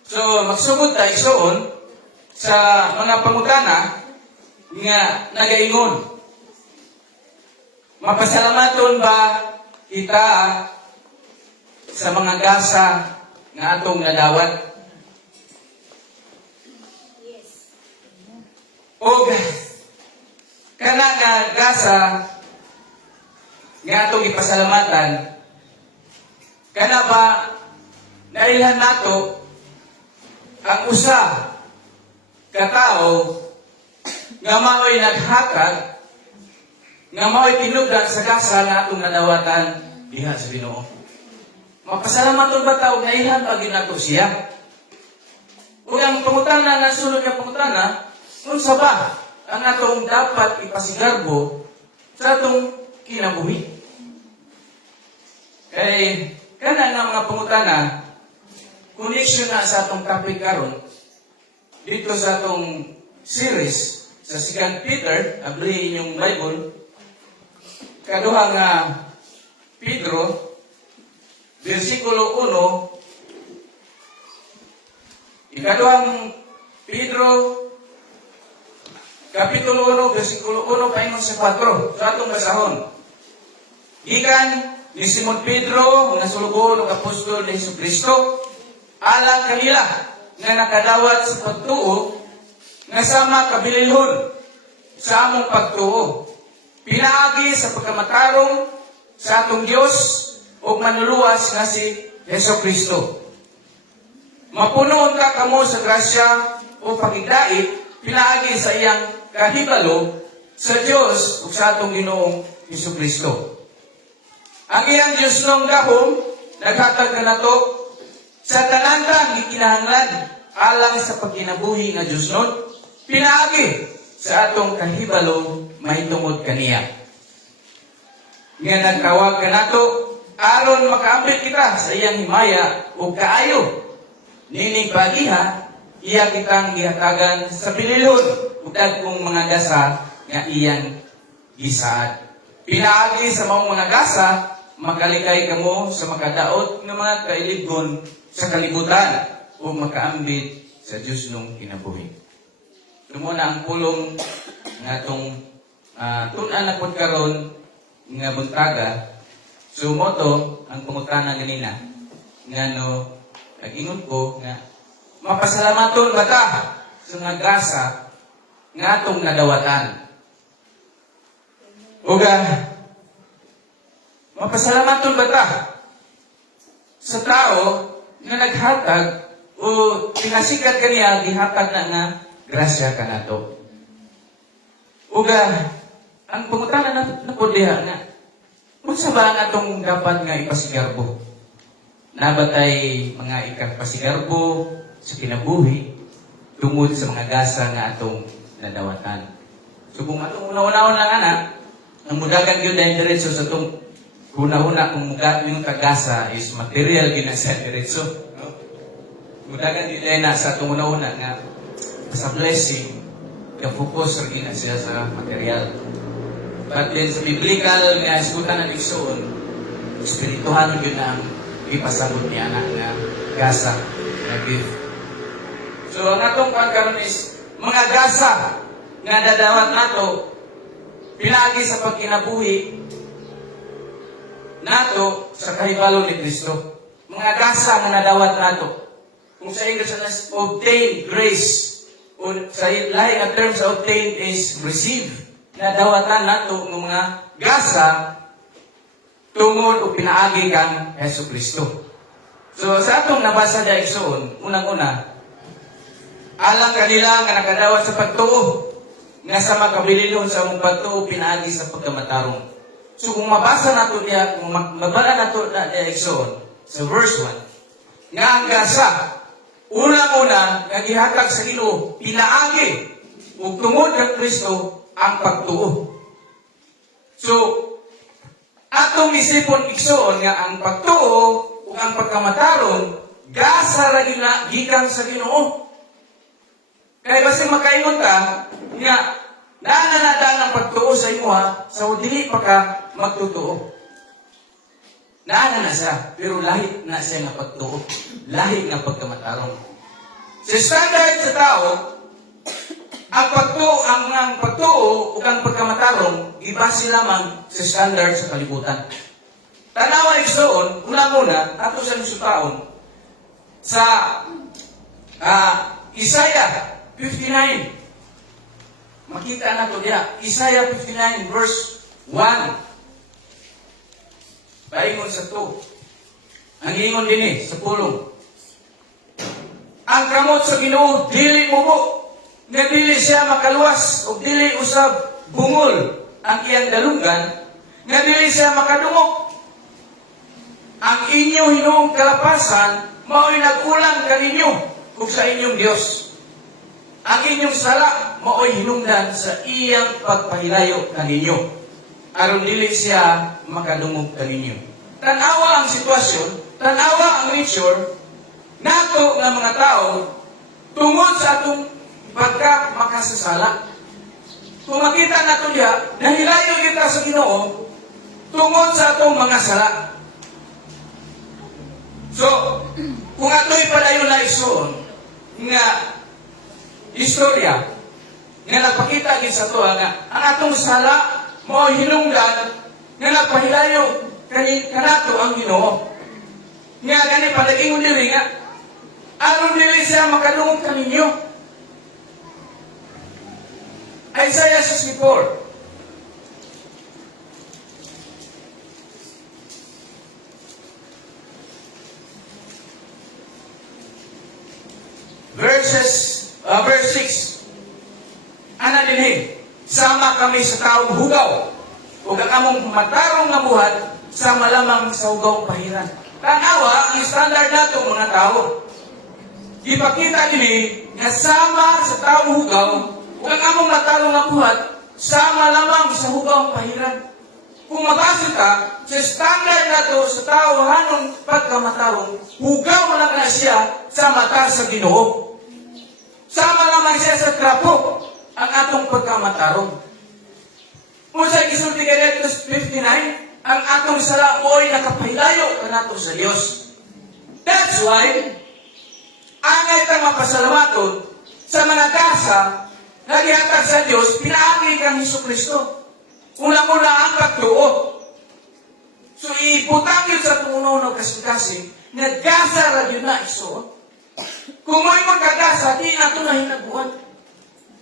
So, magsugod tayo igsoon sa mga pangutana nga nagaingon. Mapasalamaton ba kita sa mga gasa nga atong nadawat? Yes. O kana nga gasa nga atong ipasalamatan, kana ba nailhan nato ang usa ka tawo nga mao'y naghatag, nga mao'y tinugdan sa gasa nga atong nadawatan diha sa Ginoo. Mapasalamaton ba tawo nga ilhan pag nato siya? Ug ang pangutana na sulod nga pangutana, unsa ba ang atong dapat ipasigarbo sa atong kinabuhi? Kay kana nga mga pangutana, connection na sa atong topic karon dito sa atong series sa 2 Peter, abli inyong Bible, kaduha nga Pedro, versikulo 1, ikaduhang Pedro, kapitulo 1, versikulo 1, paingon sa 4, sa atong basahon. Gikan ni Simon Pedro, nga sulugon ng apostol ni Jesucristo, alang kanila nga nakadawat sa pagtuo, nga sama kabililhon sa among pagtuo. Pinaagi sa pagkamatarong sa atong Diyos o manuluwas nga si Jesucristo. Mapunoon ka kamo sa grasya o pagigdait, pinaagi sa iyang kahibalo sa Diyos o sa atong Ginoong Jesucristo. Ang iyang Diyos nung gahom, naghatag ka na to sa tanandang ikinahanglan alang sa pagkinabuhi nga Diyos nun, pinaagi sa atong kahibalo mahitungod kaniya. Nga nagtawag ka na to, aron makaambit kita sa iyang himaya o kaayo. Nining pagiha, iya kitang gihatagan sa pililhon utad kong mga gasa nga iyang gisaad. Pinaagi sa mga gasa, makalikay kamo sa makadaot ng mga kailigon sa kalibutan o makaambit sa Diyos nung kinabuhi. Tumo na ang pulong nga itong tunan na po karon nga buntaga. Sumoto ang pangutana ganina nga no, nag-ingon ko nga mapasalamaton ba ta sa mga grasa nga itong nadawatan. Uga, mapasalamaton ba ta sa tao nga naghatag o pinasikat kaniya gihatag na nga grasya ka na to. Uga, ang pangutana na po diha nga, unsa ba nga itong dapat nga ipasigarbo? Nabatay mga ikagpasigarbo sa kinabuhi tungod sa mga gasa nga atong nadawatan. So kung atong una-una lang anak, ang mudagan yun dahil diretso sa itong una-una kung yung kagasa is material ginasa diretso. No? Mudagan yun dahil na sa itong una-una nga sa blessing, na-focus rin na siya sa material. But then sa biblical nga iskutan ng igsoon, espirituhan yun ang ipasabot niya na nga gasa, na gift. So ang atong pagkaroon is, mga gasa nga dadawat nato, pinagi sa pagkinabuhi nato sa kahibalo ni Kristo. Mga gasa nga nadawat nato. Kung sa English na obtain grace, o sa lahi nga term sa obtain is receive. Nadawatan nato ng mga gasa tungod o pinaagi kang Yesu Kristo. So sa atong nabasa dahil soon, unang-una, alang kanila nga nakadawat sa pagtuo, nga sa makabililon sa mong pagtuo, pinaagi sa pagkamatarong. So kung mabasa nato niya, kung mabala nato na dahil soon, sa verse 1, nga ang gasa, unang-una, nga gihatag sa Ginoo, pinaagi ug tungod kang Kristo ang pagtuo. So, atong isipon igsoon nga ang pagtuo ug ang pagkamatarong gasa ra gikan sa Ginoo. Kaya basta makaingon ka nga nananadaan ang pagtuo sa imo ha, sa dili pa ka magtutuo. Naana na siya, pero lahit na siya nga pagtuo. Lahit nga pagkamatarong. Sa standard sa tao, ang pagtuo o ang pagkamatarong, ibase lamang sa standard sa kalibutan. Tanawa igsoon, unang-una, ato sa taon, sa Isaiah 59. Makita na to diya. Isaiah 59 verse 1. Paingon sa to. Ang ingon din sa pulong. Ang kamot sa Ginoo dili mubo, nga dili siya makaluwas o dili usab bungol ang iyang dalunggan, nga dili siya makadungok. Ang inyo hinuong kalapasan mao'y nag-ulang kaninyo ug sa inyong Dios. Ang inyong sala mao'y hinungdan sa iyang pagpahilayo kaninyo. Aron dili siya makadungog kaninyo. Tanawa ang sitwasyon, tanawa ang nature, nato nga mga tao, tungod sa atong pagka makasasala. Kung makita nato niya, nahilayo kita sa Ginoo, tungod sa atong mga sala. So, kung ato'y padayon na isuon nga istorya nga nagpakita gid sa to nga ang atong sala mao hinungdan nga nagpahilayo kanato ang Ginoo. Nga gani padagingon diri nga aron dili siya makadungog kaninyo. Isaiah 64. Verse 6. Ana dinhi, sama kami sa taong hugaw, ug ang among matarong nga buhat sama lamang sa hugaw pahiran. Tanawa ang standard nato mga tao. Ipakita dinhi nga sama sa taong hugaw, ug ang among matarong nga buhat sama lamang sa hugaw pahiran. Kung mabasa ka sa standard nato sa tao hanong pagkamatarong, hugaw lang na siya sa mata sa Ginoo. Sama naman siya sa trapo ang atong pagkamatarong. Sa gisulti kay Leviticus 59, ang atong sala mo'y nakapahilayo kanato sa Dios. That's why, angay tang mapasalamaton sa mga kasa na gihatag sa Dios, pinaagi kang Hesukristo. Una-una ang pagtuo. So, iputang yun sa tumuno kasing-kasing, nagkasa ra yun na iso. Kung mo'y magkagasa, di na ito na hinabuhan.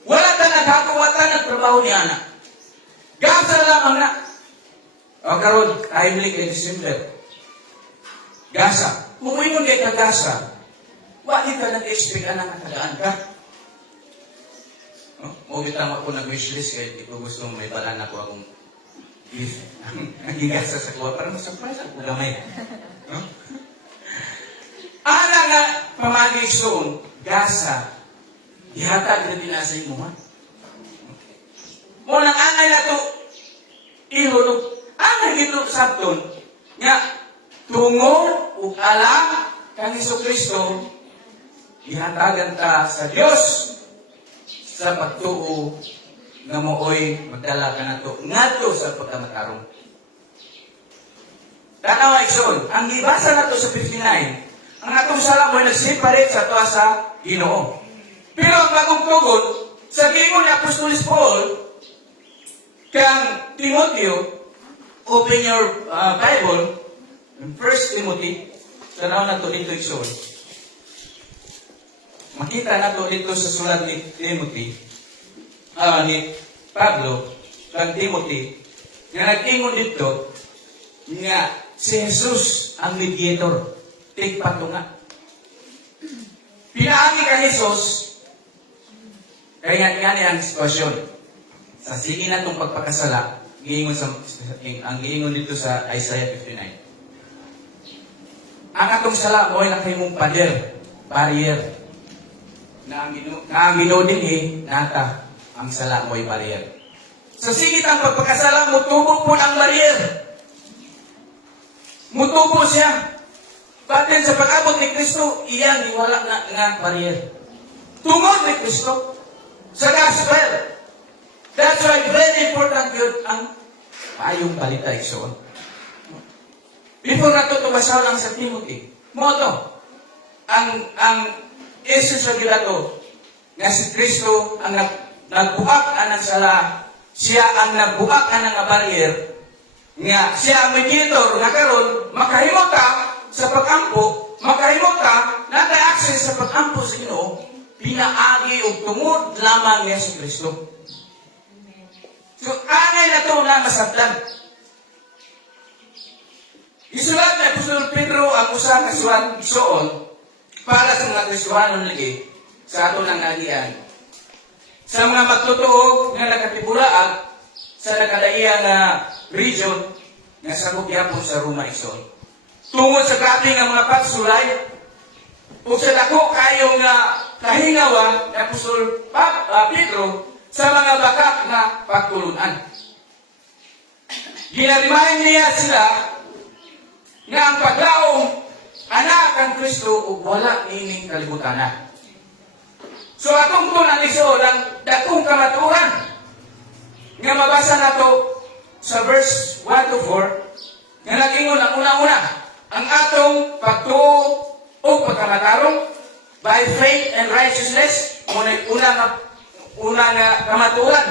Wala ta nagkakawatan ng trabaho ni Ana. Gasa lamang na. O karon, timely kay December. Gasa. Kung mo'y kay kagasa, wali ka nag-expect na nakadaan ka. Tama ko nag-wishlist kaya di ko gusto may balan ako akong beef. Ang gigasa sa kuwa. Parang surprise ako gamay. Ana nga pamagi soon, gasa, ihatag na dinasa mo ha. Munang angay na to, ihulog. Angay ito sabton, nga tungo o alam kang Hesukristo, ihatagan ta sa Dios sa pagtuo nga mooy magdala ka na to ngadto sa pagkamatarong. Tanawa ikson, ang gibasa na to sa 59, ang atong sala mo'y nag-separate sa toa sa Ginoo. Pero ang bagong tugon, sa gingon ni Apostolis Paul, kang Timoteo, open your Bible, in 1 Timothy, tanaw na to dito ikson. Makita na to dito sa sulat ni Timothy, ni Pablo, kang Timothy, na nag-ingon dito, nga si Jesus ang mediator. Tigpatunga. Pinaagi ka Jesus, kaya nga niya ang sitwasyon. Sa sige na itong pagpakasala, ang giingon dito sa Isaiah 59. Ang atong sala mo ay nakahimong barrier. Na ang Ginoo din nata, ang sala mo ay barrier. So sige ang pagpakasala, mutubo po ang barrier. Mutubo siya. Batin sa pag-abot ni Kristo, iyan iwala na nga barrier. Tungod ni Kristo sa gospel. That's why very important yun ang payong balita ikson. Before natutubasa lang sa Timothy, moto, ang Jesus sa gilato, nga si Kristo ang nagbuak anang sala, siya ang nagbuak anang barrier, nga siya ang mediator, nga karon makahimot ka sa pag-ampo, makahimot ka, nata-access sa pag-ampo sa Ginoo, pinaagi o tungod lamang niya si Kristo. So, angay na ito na masabtan. Isulat ni Apostol Pedro ang usang kasulat isoon para sa mga Kristohanon lagi sa ato ng agian. Sa mga magtotoo nga nakatibulaag sa nakadaiyang region nga sa Bugyapon sa Roma isoon. Tungod sa grabe nga mga pagsulay, o sa dako kayo nga kahingawan ng Apostol Pedro sa mga bakak na pagtulunan. Ginarimahin niya sila nga ang paglaong anak ang Kristo o wala ining kalibutan. So atong tunan iso lang dakong kamaturan nga mabasa na to sa verse 1 to 4, nga nag-ingon ang una-una, ang atong pagtuo o pagkamatarong by faith and righteousness, una nga kamaturan,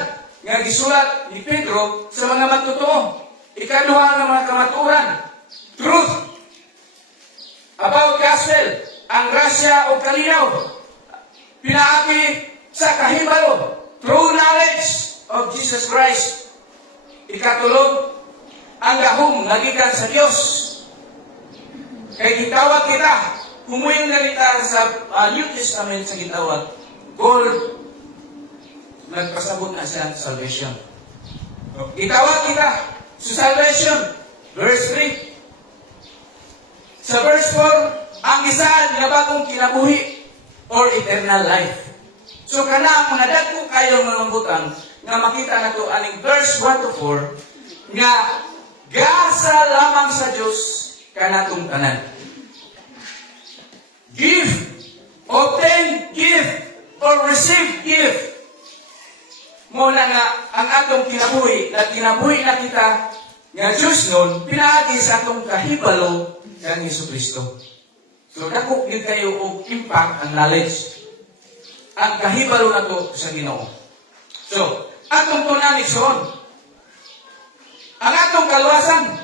nga gisulat ni Pedro sa mga magtotoo. Ikaduha nga mga kamaturan, truth, about gospel, ang grasya o kalinaw, pinaagi sa kahibalo, true knowledge of Jesus Christ. Ikatulog, ang gahom nagikan sa Dios. Kay gitawag kita, humuing na kita sa New Testament sa gitawag, gold, nagpasabot na siya sa salvation. Gitawag kita sa salvation, verse 3. Sa verse 4, ang isa nga bagong kinabuhi or eternal life. So kana ang mga dagko kayong mga butang nga makita nato aning verse 1 to 4 nga gasa lamang sa Dios kanatong tanan. Give, obtain, give, or receive, give. Muna nga ang atong kinabuhi na kita nga Diyos nun pinaagi sa atong kahibalo kang Jesucristo. So dako gyud kayo og impact ang knowledge. Ang kahibalo na to sa Ginoo. So, atong tunan igsoon. Ang atong kaluwasan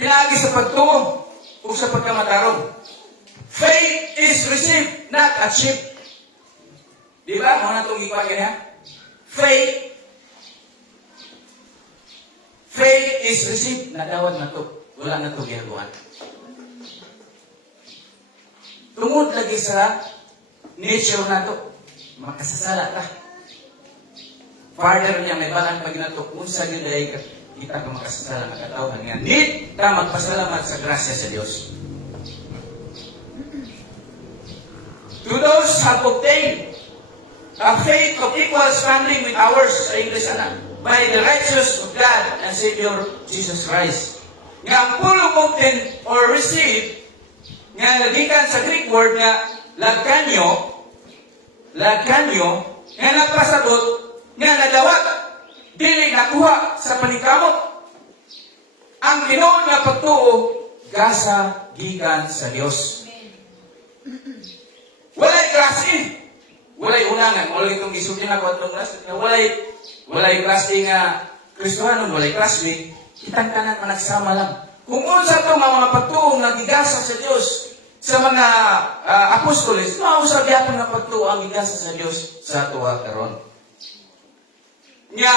pinaagi sa pagtuo o sa pagkamatarong. Faith is received, not achieved. Di ba? Mga natong ikuha ha? Faith is received, nadawat na to. Wala na to ginagawa. Tungod lagi sa nature na to. Makasasala ta. Father niya may balang pag nato unsa gyud dai kita ka makasasala nga katawhan nga need ta magpasalamat sa grasya sa Dios. To those have obtained a faith of equal standing with ours sa English by the righteousness of God and Savior Jesus Christ. Nga ang pulong obtain or receive nga nagikan sa Greek word nga lagkanyo, nga nagpasabot, nga nadawat, dili nakuha sa paningkamot. Ang Ginoo nga pagtuo, gasa gikan sa Dios. Walay klase, walay unangan, walay itong gisudin ako atong klase, walay klase nga Kristohanon, walay klase, kitang tanan managsama lang. Kung unsa to mga pagtuo nga gigasa sa Dios, sa mga apostoles, mausap yapon na pagtuo ang igasa sa Dios sa tuwa karon. Nya,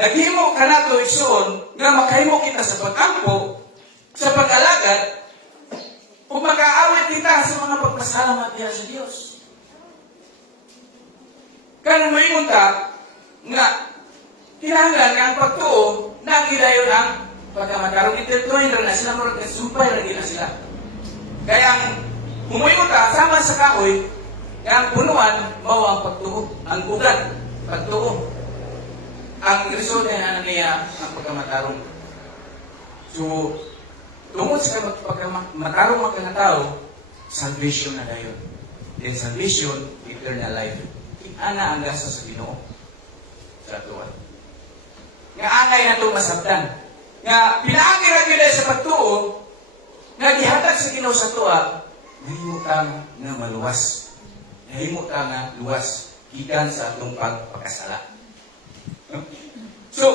naghimo ka na to igsoon nga makahimo kita sa pag-ampo, sa pag-alagad, o makaawit kita sa mga pagpasalamat diha sa Dios. Kanang moingon ta nga kinahanglan nga ang pagtuo nagidayon ang pagkamatarong intertwined na sila murag sumpay ra gina sila. Kaya ang humuingon ta sama sa kahoy nga ang punuan mao ang pagtuo, ang ugat, pagtuo. Ang resulta na niya ang pagkamatarong. So, tungod sa pagkamatarong mga tao, salvation na dayon. Then salvation, eternal life. Ana ang gasa sa Ginoo sa tuwa. Nga angay na itong masabtan. Nga pinaagi ra gyud sa pagtuo, nga gihatag sa Ginoo sa tuwa, nahimo ka nga maluwas. Nahimo ka nga luwas gikan sa atong pagpakasala. So,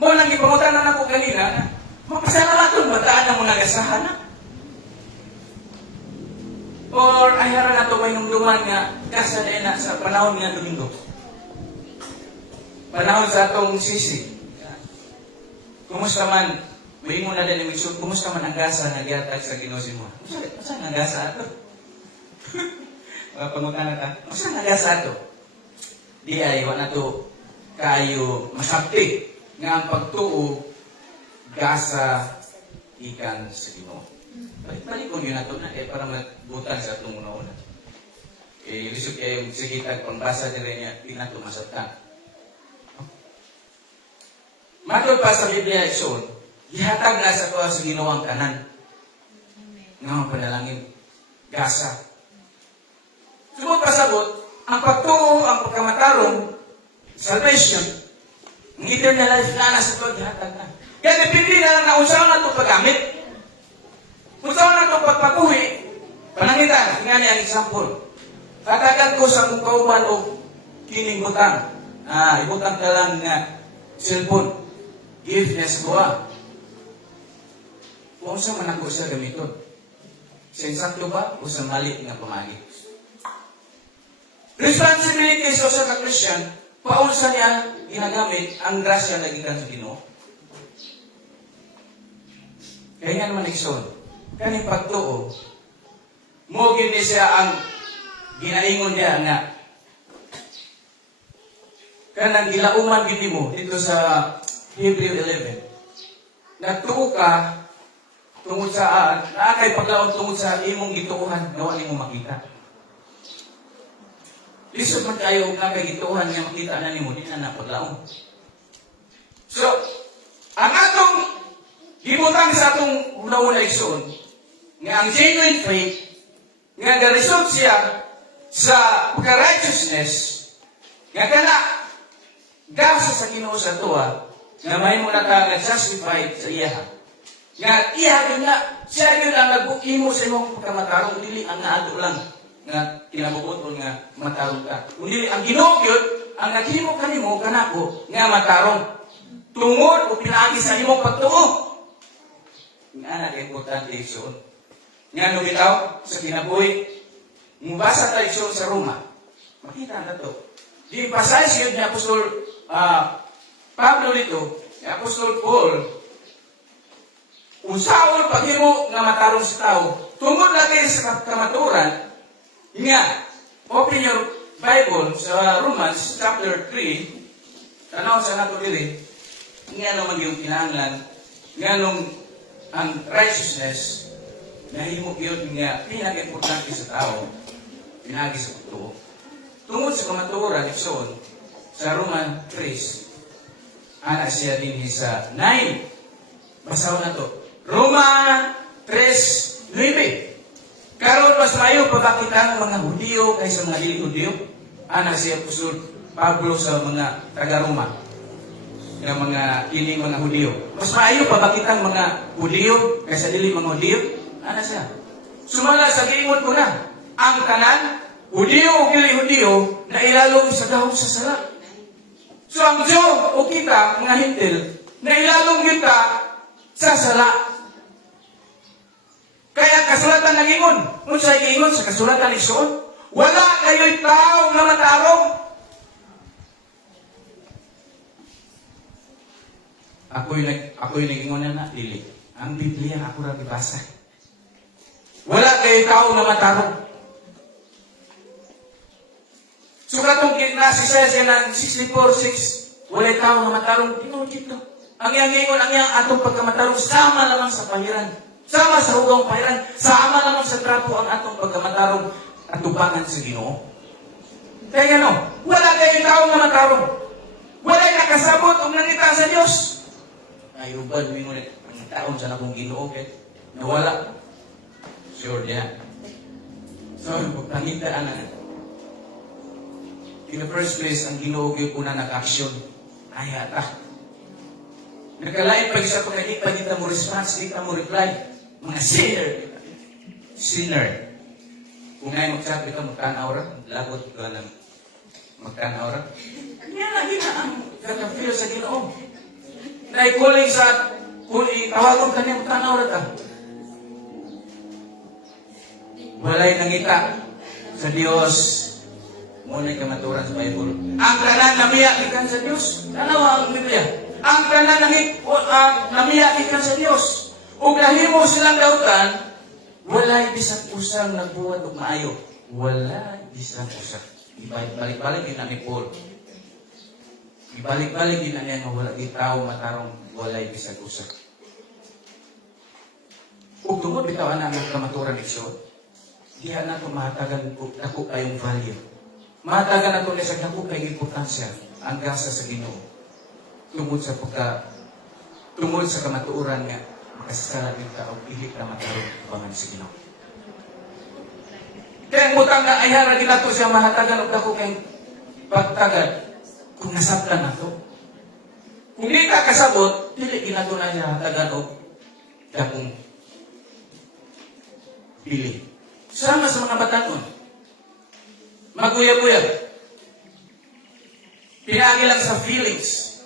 mo nang ipangutanan ako kanina, mapasalamat bataan na mo nagasahan na. Or ayaran na ito may nungduman nga kasaday na sa panahon nga Domingo. Panahon sa atong sisi. Kumusta man, may mo na din yung kumusta man ang gasa na gihatag sa Ginoo mo? Saan ang gasa ato? Pangutanan ka, saan ang gasa ato? Di ay, wala to kayo masabti nga ang pagtuo gasa ikan sa Ginoo. Balik ko yun nato na para magbutan sa itong una-una. Lisod kayo sigitag pangbasa din niya, di nato masabtan. Matod pa sa Biblia isun, ihatag na sa tuwa sa Ginoo ang tanan. Nga panalangin, gasa. Sumot pasabot, ang pagtuo, ang pagkamatarong, salvation, Ang eternal life na nasa ito, gihatag na. Kaya depende na lang na unsaon na ito paggamit. Unsaon na ito pagpapuhi. Panangitan, nga niya ang example. Katagan ko sa mong kauban o kining butang. Ibutang ka lang nga cellphone. Give niya sa kuha. Kung sa man ako siya gamiton. Sa insakto ba o sa mali nga pamagi? Responsibility sa usa ka Christian, paunsa niya ginagamit ang grasya na gikan sa Ginoo. Kaya nga naman igsoon, kaning pagtuo, mo gini siya ang ginaingon niya nga kanang gilauman gini mo dito sa Hebrew 11. Nagtuo ka tungod sa naakay paglaon tungod sa imong gituuhan gawa nimo makita. Lisod man kayo nga kay gituuhan nga makita na nimo di na paglaon. So, ang atong gibutang sa atong una-una igsoon nga ang genuine faith nga ga-result siya sa pagka-righteousness nga kana gasa sa Ginoo sa tuwa nga may mo na ka justified sa iya. Nga iya nga siya gyud ang nagbuhimo sa imong pagkamatarong dili ang naadto lang nga kinabubuton nga matarong ka. Kundi ang Ginoo gyud ang naghimo kanimo kanako nga matarong tungod o pinaagi sa imong pagtuo. Nga na importante isun. Nga no bitaw sa kinabuhi mubasa tayo isun sa Roma. Makita na to. Di pasay yun ni Apostol Pablo dito, ni Apostol Paul, usaon paghimo nga matarong sa tao, tungod lagi sa kamaturan, nga, open your Bible sa Romans chapter 3, tanaw sa nato diri, nga naman yung kinahanglan, nga nung ang righteousness, nahimo yun nga pinag-importante sa tao, pinagi sa pagtuo. Tungod sa kamaturan, ikson, sa Roman 3, ana siya din sa 9. Basaw na to. Roma 3:9. Karon mas mayo pabakitang mga Hudiyo kaysa mga dili Hudiyo. Ana siya Apostol Pablo sa mga taga-Roma. Ng mga ining mga Hudiyo. Mas maayo pabakitang mga Hudiyo kaysa dili mga Hudiyo. Ana siya. Sumala sa giingon ko na, ang tanan Hudiyo o dili Hudiyo na ilalong sa dahon sa sala. So ang Diyo o kita, mga hintil, na ilalong kita sa sala. Kaya kasulatan ng ingon, kung sa ingon sa kasulatan ng Igsoon, wala kayo'y tao na matarong. Ako'y nag-ingon na dili. Ang Biblia ako rin ibasa. Wala kayo'y tao na matarong. So katong nasi siya ng 64:6, walay tao na matarong, tingnan dito. Ang ingon, ang iyang atong pagkamatarong, sama lamang sa pangiran. Sama sa hugang pangiran, sama lamang sa trapo ang atong pagkamatarong at tubangan sa Ginoo. Kaya ano, wala kayong tao na matarong. Wala nakasabot o nangita sa Diyos. Ay, ubad mo yung taon sa nakong Ginoo, nawala. Sure niya. So, pagpangitaan na. In the first place, ang Ginoo yung una nag-action. Ay, ata. Nagkalain pag isa pagkakita, kita mo response, kita mo reply. Mga sinner. Sinner. Kung ngayon mag-chat, kita magtanaw ra. Lagot ka lang. Magtanaw ra. Kanya lagi na ang kakapil sa Ginoo. Na-calling sa tawagon ka niya magtanaw ra ka. Walay nangita sa Diyos. Muna'y kamaturan sa Bible. Ang tanan namiyak ikan sa Diyos. Tanawa ang Biblia. Ang tanan namiyak ikan sa Diyos. Ug nahimo silang dautan, walay bisag usang nagbuhat og maayo. Walay bisag usa. Ibalik-balik din ni Paul. Ibalik-balik din niya nga wala di tao matarong walay bisag usa. Ug tungod bitaw ana ang kamaturan iso, diha na to mahatagan og dako kayong value. Mahatagan na to sa dako kayong importansya ang gasa sa Ginoo. Tungod sa kamatuoran nga makasasala din ka o ihip na matarong bangan sa Ginoo. Kaya ang butang na ayara gina to siya mahatagan og dako kayong pagtagad kung nasabtan na to. Kung di ka kasabot, dili ginatunan niya hatagan o dakong pili. Sama sa mga batanon. Maguyab-uyab. Pinaagi lang sa feelings.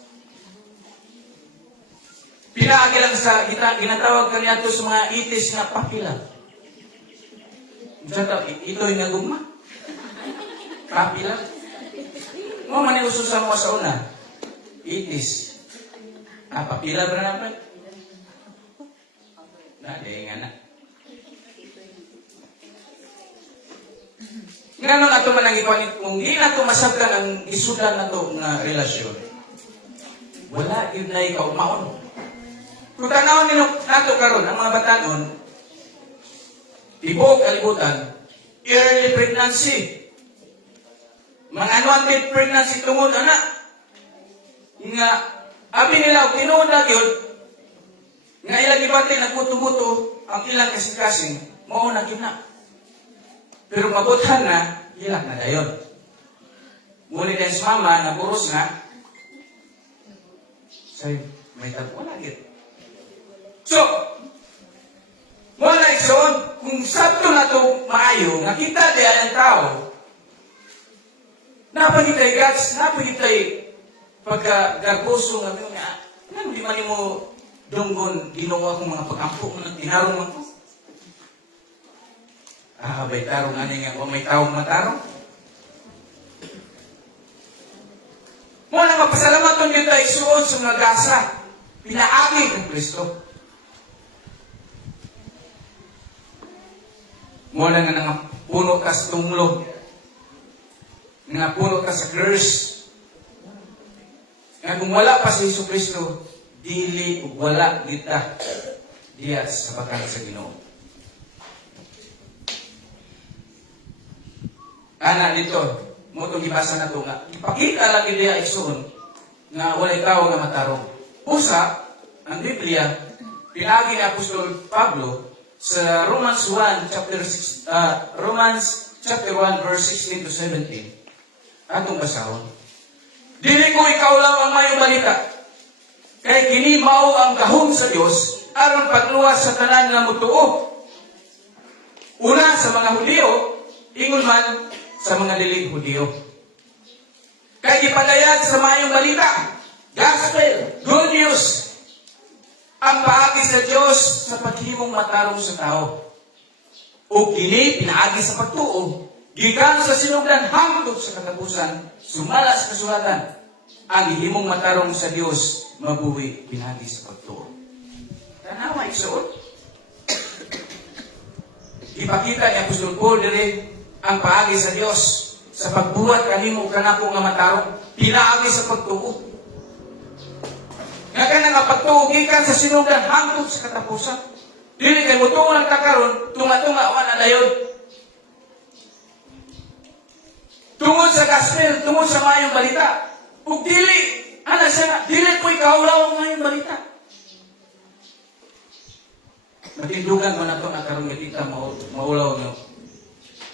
Pinaagi lang sa ginatawag kaniya to sa mga itis na pakila. Ito'y nga gugma. Pakila. Mo man uso sa mga sa una. Itis. Pakila ba na naman? Nga na. Ngayon ato man ang ikuan kung di na ito masabtan ang isudan na ito nga relasyon. Wala yun na ikaw maon. Kung tanawin nyo nato karon ang mga batanon, tibok kalibutan, early pregnancy. Mga unwanted pregnancy tungod anak. Nga, abi nila, tinuod na yun, nga ilang ibate, nagbuto-buto, ang ilang kasing-kasing, mauna gina. Pero mabuthan na, ilang na dayon. Ngunit ang mama, naburos nga, sa'yo, may tagpo lagi. So, wala ikson, kung sabto na ito maayo, nakita diyan ang tao, napagitay guts, napagitay pagka-garboso nga nga, di man mo dunggon, ginawa kong mga pag-ampo, tinarong mo. Bay tarong ano nga, o may taong matarong. Muna mapasalamat yun tayo isuod sa mga gasa, pinaagi ng Kristo. Muna nga nga puno ka sa tunglog, nga puno ka sa curse. Nga kung wala pa sa Isu Kristo, dili o wala kita diya sa bakal sa Ginoo. Ana dito, mo itong ibasa na ito nga, ipakita lang diya isuon nga walay tao nga matarong. Usa, ang Biblia, pinagi ni Apostol Pablo sa Romans 1 chapter 1 verse 16 to 17. Atong basahon. Dili ko ikaw lang ang mayong balita. Kay kini mao ang gahom sa Dios aron pagluwas sa tanan nga mutuo. Una sa mga Hudiyo, ingon man sa mga dili Hudiyo. Kay gipadayag sa mayong balita, gospel, good news, ang paagi sa Dios sa paghimong matarong sa tao. O kini pinaagi sa pagtuo, gikan sa sinugdan hangtod sa katapusan, sumala sa kasulatan, ang himong matarong sa Dios mabuhi pinagi sa pagtuo. Tanawa isuot. Ipakita ni Apostol Paul diri ang paagi sa Dios sa pagbuhat kanimo kanako nga matarong pinaagi sa pagtuo. Nga ka nga pagtuo gikan sa sinugdan hangtod sa katapusan. Dili kay mutuon ang takaron tunga-tunga wa na dayon. Tungod sa gospel, tungod sa mayong balita. Ug dili, ana siya, dili ko ikaulaw ang mayong balita. Matindugan man ato na karong kita maulaw nyo.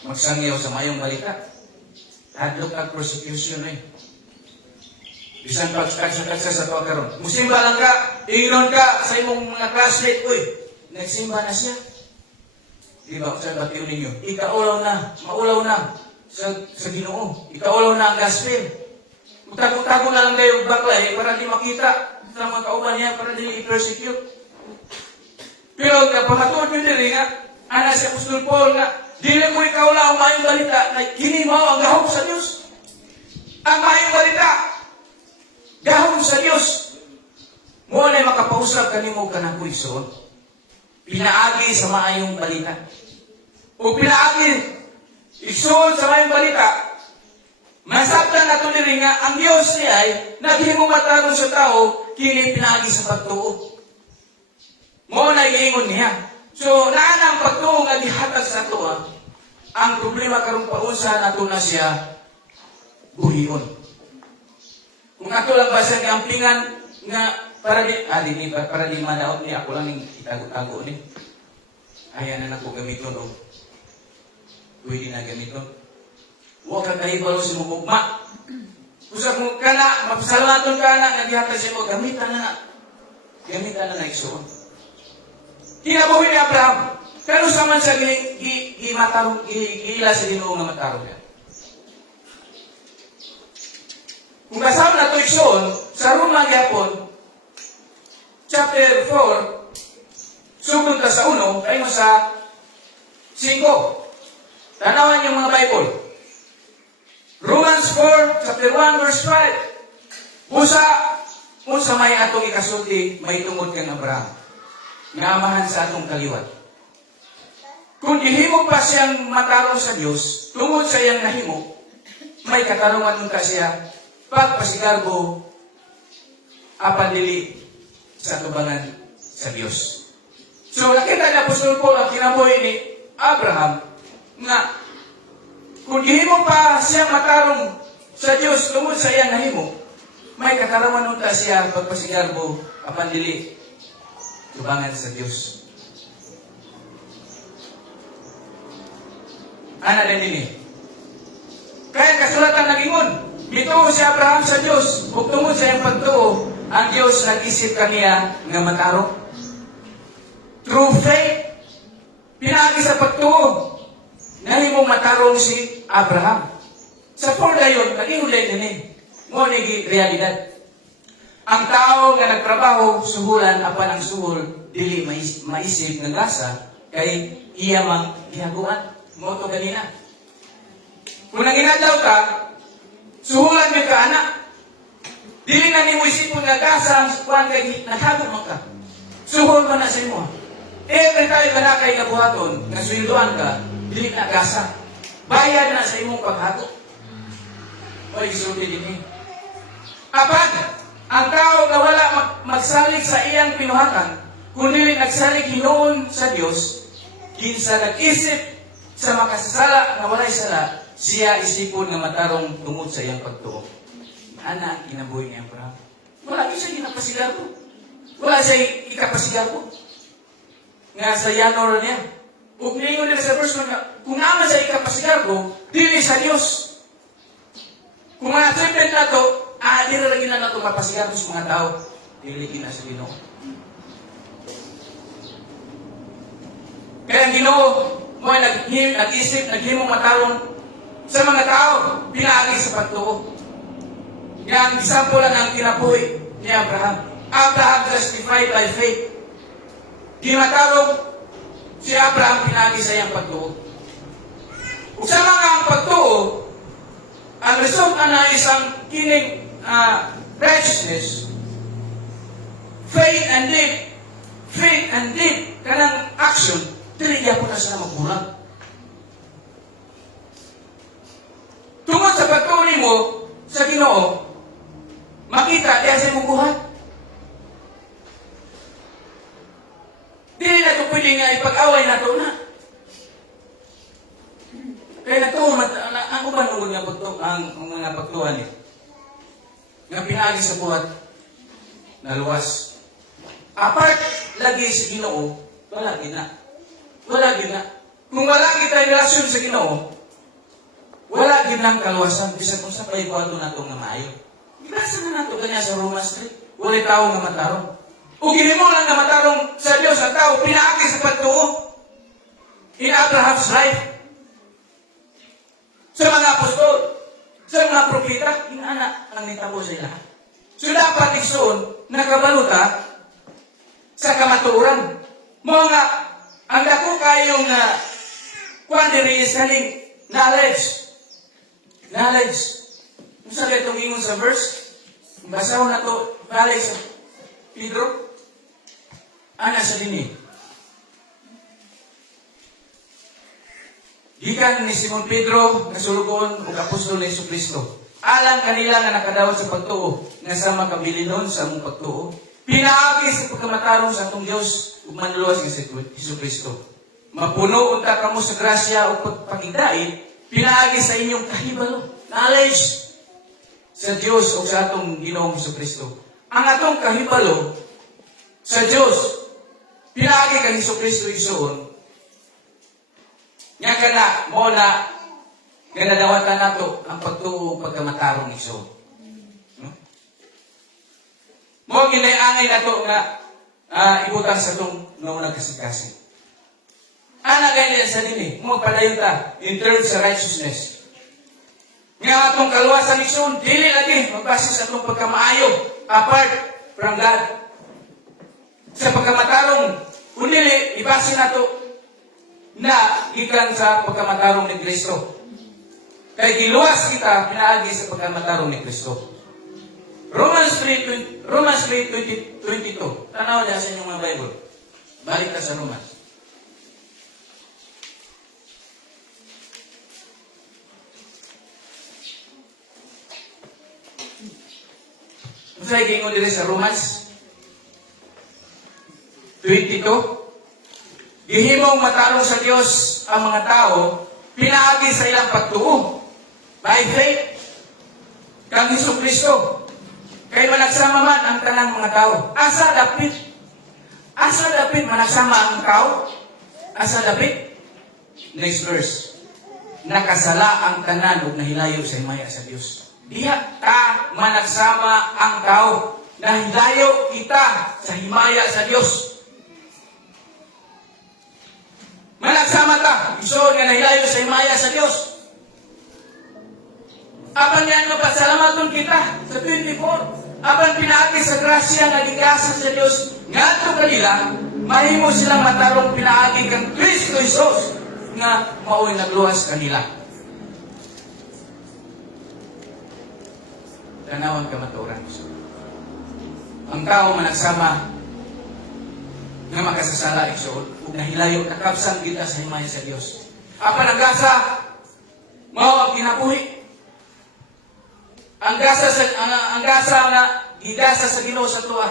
Magsangyaw sa mayong balita. Hadlok ang persecution eh. Bisan pagkaksa sa ito karon. Musimba lang ka, ingnon ka sa imong mga classmate, uy, nagsimba na siya. Di ba, sa batiw ninyo, ikaulaw na, maulaw na sa Ginoo. Ikaulaw na ang gospel. Tago na lang kayo baklay para di makita sa mga kauban niya, para di i-persecute. Pero kapahatuan nyo diri nga, ana si Apostol Paul nga, dili mo ikaulaw ang mayong balita na kini mao ang gahom sa Dios. Ang mayong balita, gahom sa Dios. Mo na makapausap kanimo kanang kuison. Pinaagi sa maayong balita. O pinaagi isuod sa mayong balita, masabtan nato diri nga ang Dios ni ay naghimong matarong sa tao kini pinaagi sa pagtuo. Mo na giingon niya. So naa ang pagtuo nga gihatag sa ato ang problema karong paunsa nato na siya buhion. Kung ato lang basa ng ampingan nga para di madaot ni ako lang yung itago-tago ni. Ayan na ako gamiton o. Pwede na gamiton. Huwag kang kahibalo si mumugma. Usap mo ka na, mapasalamatun ka na, naghihatag siya mo, gamitan na. Gamitan na igsoon. Kinabuhi ni Abraham, kano sa man siya gila sa Ginoo nga matarong yan. Kung kasama na ito igsoon, sa Roma gyapon, chapter 4, sugod ka sa 1, kayo sa 5. Tanawan yung mga Bible. Romans 4, chapter 1, verse 5. Unsa may atong ikasulti, may tungod kang Abraham. Nga amahan sa atong kaliwat. Kung gihimo pa siyang matarong sa Dios, tungod sa iyang nahimo, may katarungan ka siya, pagpasigarbo, apan dili sa tubangan sa Dios. So, nakita ni Apostol Paul ang kinabuhi ni Abraham, nga, kung gihimo pa siya matarong sa Diyos tungod sa iyang nahimo, may kataraman unta siya pagpasigarbo apan dili tubangan sa Diyos. Ana din ini. Kaya kasulatan nagingon, mituo si Abraham sa Diyos, ug tungod sa iyang pagtuo, ang Diyos nag-isip kaniya nga matarong. Through faith, pinaagi sa pagtuo, nahimong matarong si Abraham. Sa dayon, nag-ihulay din eh. Mo nigi realidad. Ang tao nga nagtrabaho, suhulan, apan ang suhol, dili maisip ng lasa, kay iya mang gihaguan. Mo to ganina. Kung nanginadlaw ka, suhulan mo ka anak. Dili na ni mo isipon nga gasa, kuhan kay naghago mo ka. Suhol mo na sa imo. Every time ka na kay nabuhaton, nasuyuduan ka, dili na gasa. Bayad na sa imong paghato. O isulti din eh. Apan, ang tao na wala magsalig sa iyang pinuhatan, kundi nagsalig hinoon sa Dios, kinsa nag-isip sa makasasala na walay sala, siya isipon nga matarong tungod sa iyang pagtuo. Ana, kinabuhi ni Abraham. Wala siya ginapasigarbo. Wala siya ikapasigarbo. Nga sa Yanor niya. Ug niingon nila sa verse nga, kung naman sa ikapasigarbo, dili sa Dios. Kung mga treatment na to, di na lagi na ito mapasigarbo sa mga tao. Dili na sa Ginoo. Kaya ang Ginoo, mo ay nag-isip, naghimong matarong sa mga tao, pinaagi sa pagtuo. Yan, example lang ang kinabuhi ni Abraham. Abraham justified by faith. Gimatarong si Abraham pinagi sa iyang pagtuo. Ug sa mga ang pagtuo, ang result na isang kining righteousness, faith and deed, kanang action, dili gyapon na sila magbulag. Tungod sa pagtuo nimo sa Ginoo, makita diha sa imong buhat. Dili na ito pwede nga ipag-away na ito na. Kaya natuon, ang umanungod nga ang mga pagtuhan niya. Nga pinagi sa buhat na luwas. Apart lagi sa Ginoo, wala gina. Wala gina. Kung wala kita relasyon sa Ginoo, wala ginang kaluwasan. Bisa kung sa paibuhato na ito nga maayo. Gilasa na nato kanya sa Romans 3. Wala tao nga matarong. O ginimo lang na matarong sa Diyos ang tao, pinaagi sa pagtuo. In Abraham's life. Sa mga apostol, sa mga propeta, inana ang nitabo sa ilaha. So dapat igsoon, nakabaluta sa kamatuoran. Mga, ang dako kayong quantity is kaning knowledge. Knowledge. Kung sa itong ingon sa verse, basahon na to, knowledge sa Pedro, ana sa dini. Gikan ni Simon Pedro, nasulugon ug apostol ni Jesucristo. Alang kanila nga nakadawat sa pagtuo, nga sa makabilinon sa among pagtuo. Pinaagi sa pagkamatarong sa atong Dios ug manluwas nga si Jesucristo. Mapuno unta kamo sa grasya ug pagpakigdait, pinaagi sa inyong kahibalo, knowledge sa Dios ug sa atong Ginoong Jesucristo. Ang atong kahibalo sa Dios, pinaagi kang Jesucristo igsoon. Nga kana, mo na, nga nadawatan nato ang pagtuo pagkamatarong igsoon. Mo ginayangay nato nga ibutang sa tong naunang kasing-kasing. Ana ganyan sa dili, mo padayon ta in terms sa righteousness. Nga atong kaluwasan ni Sion, dili lagi magbase sa atong pagkamaayo apart from God. Sa pagkamatarong, kunili ibase nato na gikan sa pagkamatarong ni Kristo. Kay giluwas kita pinaagi sa pagkamatarong ni Kristo. Romans 3:22. Tanaw niya sa inyong mga Bible. Balik na sa Romans. Unsay gingon diri sa Romans 22? Gihimong matarong sa Dios ang mga tao pinaagi sa ilang pagtuo by faith kang Hesukristo. Kay managsama man ang tanang mga tao. Asa dapit managsama ang tao? Asa dapit? Next verse. Nakasala ang tanan ug nahilayo sa himaya sa Dios. Diha ta managsama ang tao. Nahilayo kita sa himaya sa Dios. Managsama ta. Iso nga nahilayo sa himaya sa Dios. Apan yan nga pasalamaton kita sa 24. Apan pinaagi sa grasya nga gigasa sa Dios ngadto kanila mahimo silang matarong pinaagi kang Kristo Jesus nga mao'y nagluwas kanila. Tanawan ka matuoran. Ang tao managsama nga makasasala igsoon ug nahilayo nakapsan kita sa himaya sa Dios. Apan ang gasa mao ang kinabuhi. Ang gasa na gigasa sa Ginoo sa tuwa.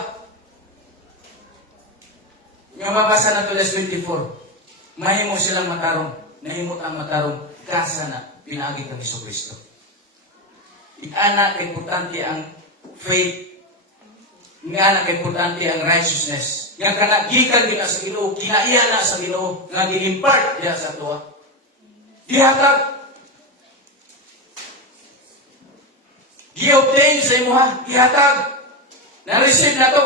Nga mabasa na to 24. Mahimo silang matarong, nahimot ang matarong gasa na pinaagi kang Hesukristo. Ana kay importante ang faith. Nga kay importante ang righteousness. Nga kanagikan gina sa Ginoo, kinaiya na sa Ginoo, nga gi-impart diha sa tuwa. Dihatag gi-obtain sa imuha, gihatag, na-receive na to.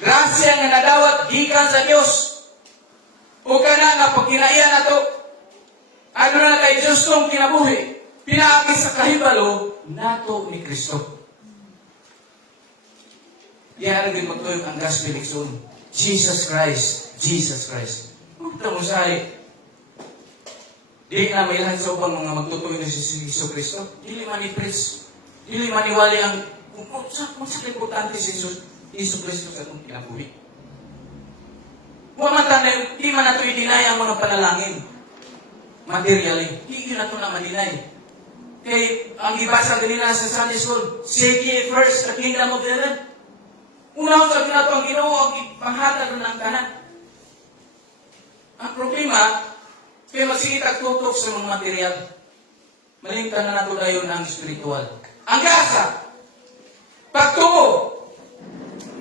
Grasya nga nadawat, gikan sa Diyos. O ka nga pagkinaiya na to, ano na kay Diyos kong kinabuhi, pinaagi sa kahibalo, nato ni Kristo. Diyan rin magtuyog ang gospel ikson. Jesus Christ, Jesus Christ. Ito mo sahi, di na may ilan sa upang mga magtutuloy na si Jesus Kristo. Dili man i-preach. Dili maniwali ang kung sa importante si Jesus Kristo sa itong kinabuhi. Huwag di man nato i-deny ang mga panalangin. Materially. Di yun nato na ma-deny. Kay, ang ibasa ganila sa Sunday School, seek ye first the kingdom of heaven. Una sa nato ang Ginoo ang ipanghatag ng kanan. Ang problema, kaya magsigit tutok sa mga material. Malingtan na nato dayon ang spiritual. Ang gasa, pagtuo,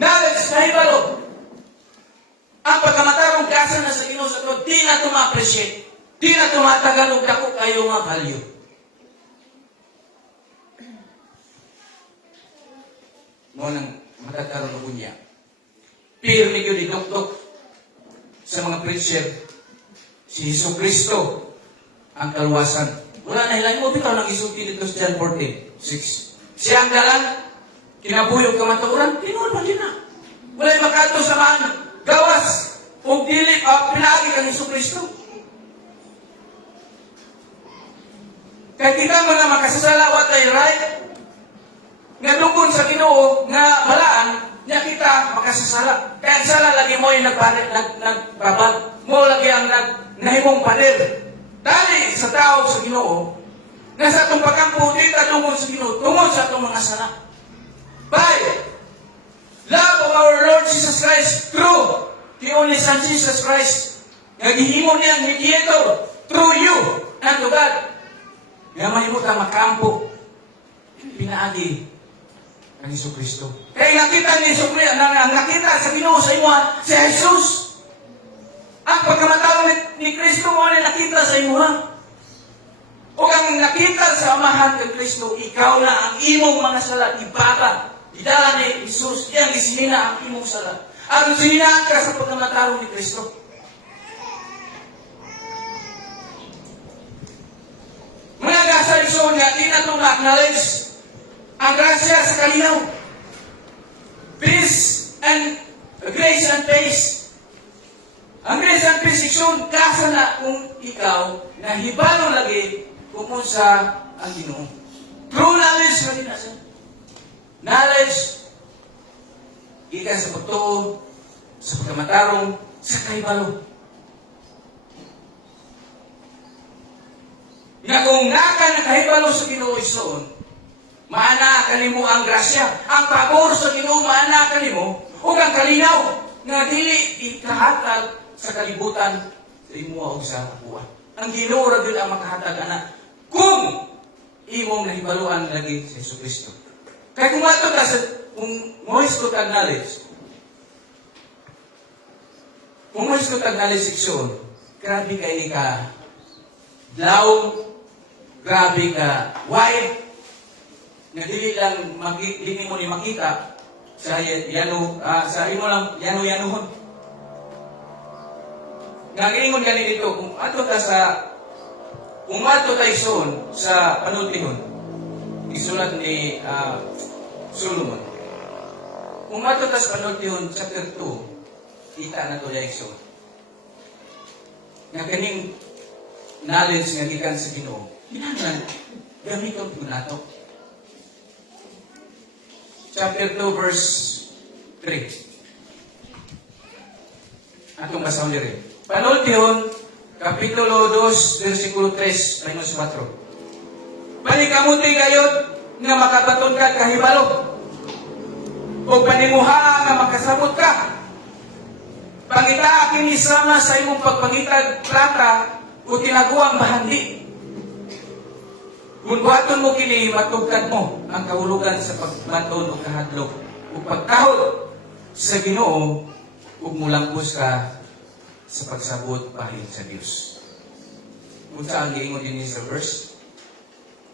knowledge na hibalo. Ang pagkamatarong gasa na sa Ginoo sa to, di na ito ma-appreciate. Di na ito matagalog dako kayo nga value. Mo nang matataron ko niya. Pero ni yun idoktok sa mga preacher, si Hesukristo ang kaluwasan. Wala na hilang mo, bitaw nang isulti dito sa John 14:6. Siya ang dalang, kinabuyog kamaturan, tinuod pa din na. Wala'y makato sa mga gawas, o dili, pinagi kang Hesukristo. Kaya kita mga makasasala, what I right, nga dugon sa Ginoo, nga malaan, niya kita makasasala. Kaya ang sala, lagi mo yung nagbabag, mo lagi ang nahimong pader. Dali sa tao sa Ginoo, na sa itong pagkampo, di ka tungkol sa Ginoo, tungkol sa itong mga sala. By love of our Lord Jesus Christ, through the only Son Jesus Christ, nagihimo niyang mediator, through you, unto God. Nga mahimot ang makampo, pinaagi ang Hesukristo. Kaya nakita ni Hesukristo, ang nakita sa Ginoo sa imo, si Jesus. Ang pagkamatalo ni Kristo mo na nakita sa imuha. O ang nakita sa amahan ng Kristo, ikaw na ang imong mga sala, ibaba Idala ni Jesus, iyang isinina ang imong sala. Ang sinina ka sa pagkamatarong ni Kristo. Mga kasalisyon nga, di na itong na-acknowledge ang grasya sa kalinaw. Peace and grace and peace. Ang grace and peace iksyon, kasa na kung ikaw nahibalo lagi kung sa ang Ginoo. True knowledge na din na siya. Knowledge, ikan sa pagtuo, sa pagkamatarong, sa kahibalo. Nga kung naka na kahibalo sa Ginoo isoon, maana kanimo ang grasya, ang pabor sa Ginoo maana kanimo, ug ang kalinaw nga dili ikahatag sa kalibutan sa imo ug sa kapuan. Ang Ginoo ra gyud ang makahatag ana kung imong nahibaluan lagi sa Jesucristo. Kaya kung ato ka sa, kung moist ko tag knowledge, kung moist ko tag knowledge section, grabe kay ka daw, grabe ka wide, nga dili lang dili mo ni makita sa sa imo lang yanuhon. Nga ingon gani dito, kung ato tayo sa panultihon, isulat ni Solomon. Kung ato tayo sa panultihon, chapter 2, kita na to yung isulat. Nga kaning knowledge nga gikan sa Ginoo, ginahanglan, gamiton po nato. Chapter 2, verse 3. Atong basahon diri. Panultihon, Kapitulo 2, versikulo 3, minus 4. Panikamuti kayo nga makabaton ka kahibalo. O panimuha nga makasabot ka. Pangita aking isama sa imong pagpangitag plata o tinaguang bahandi. Kung buhaton mo kini, matugkad mo ang kahulugan sa pagbaton o kahadlok o pagkahol sa Ginoo ug mulangkos ka sa pagsabot bahin sa Dios. Kung saan giingon din sa verse?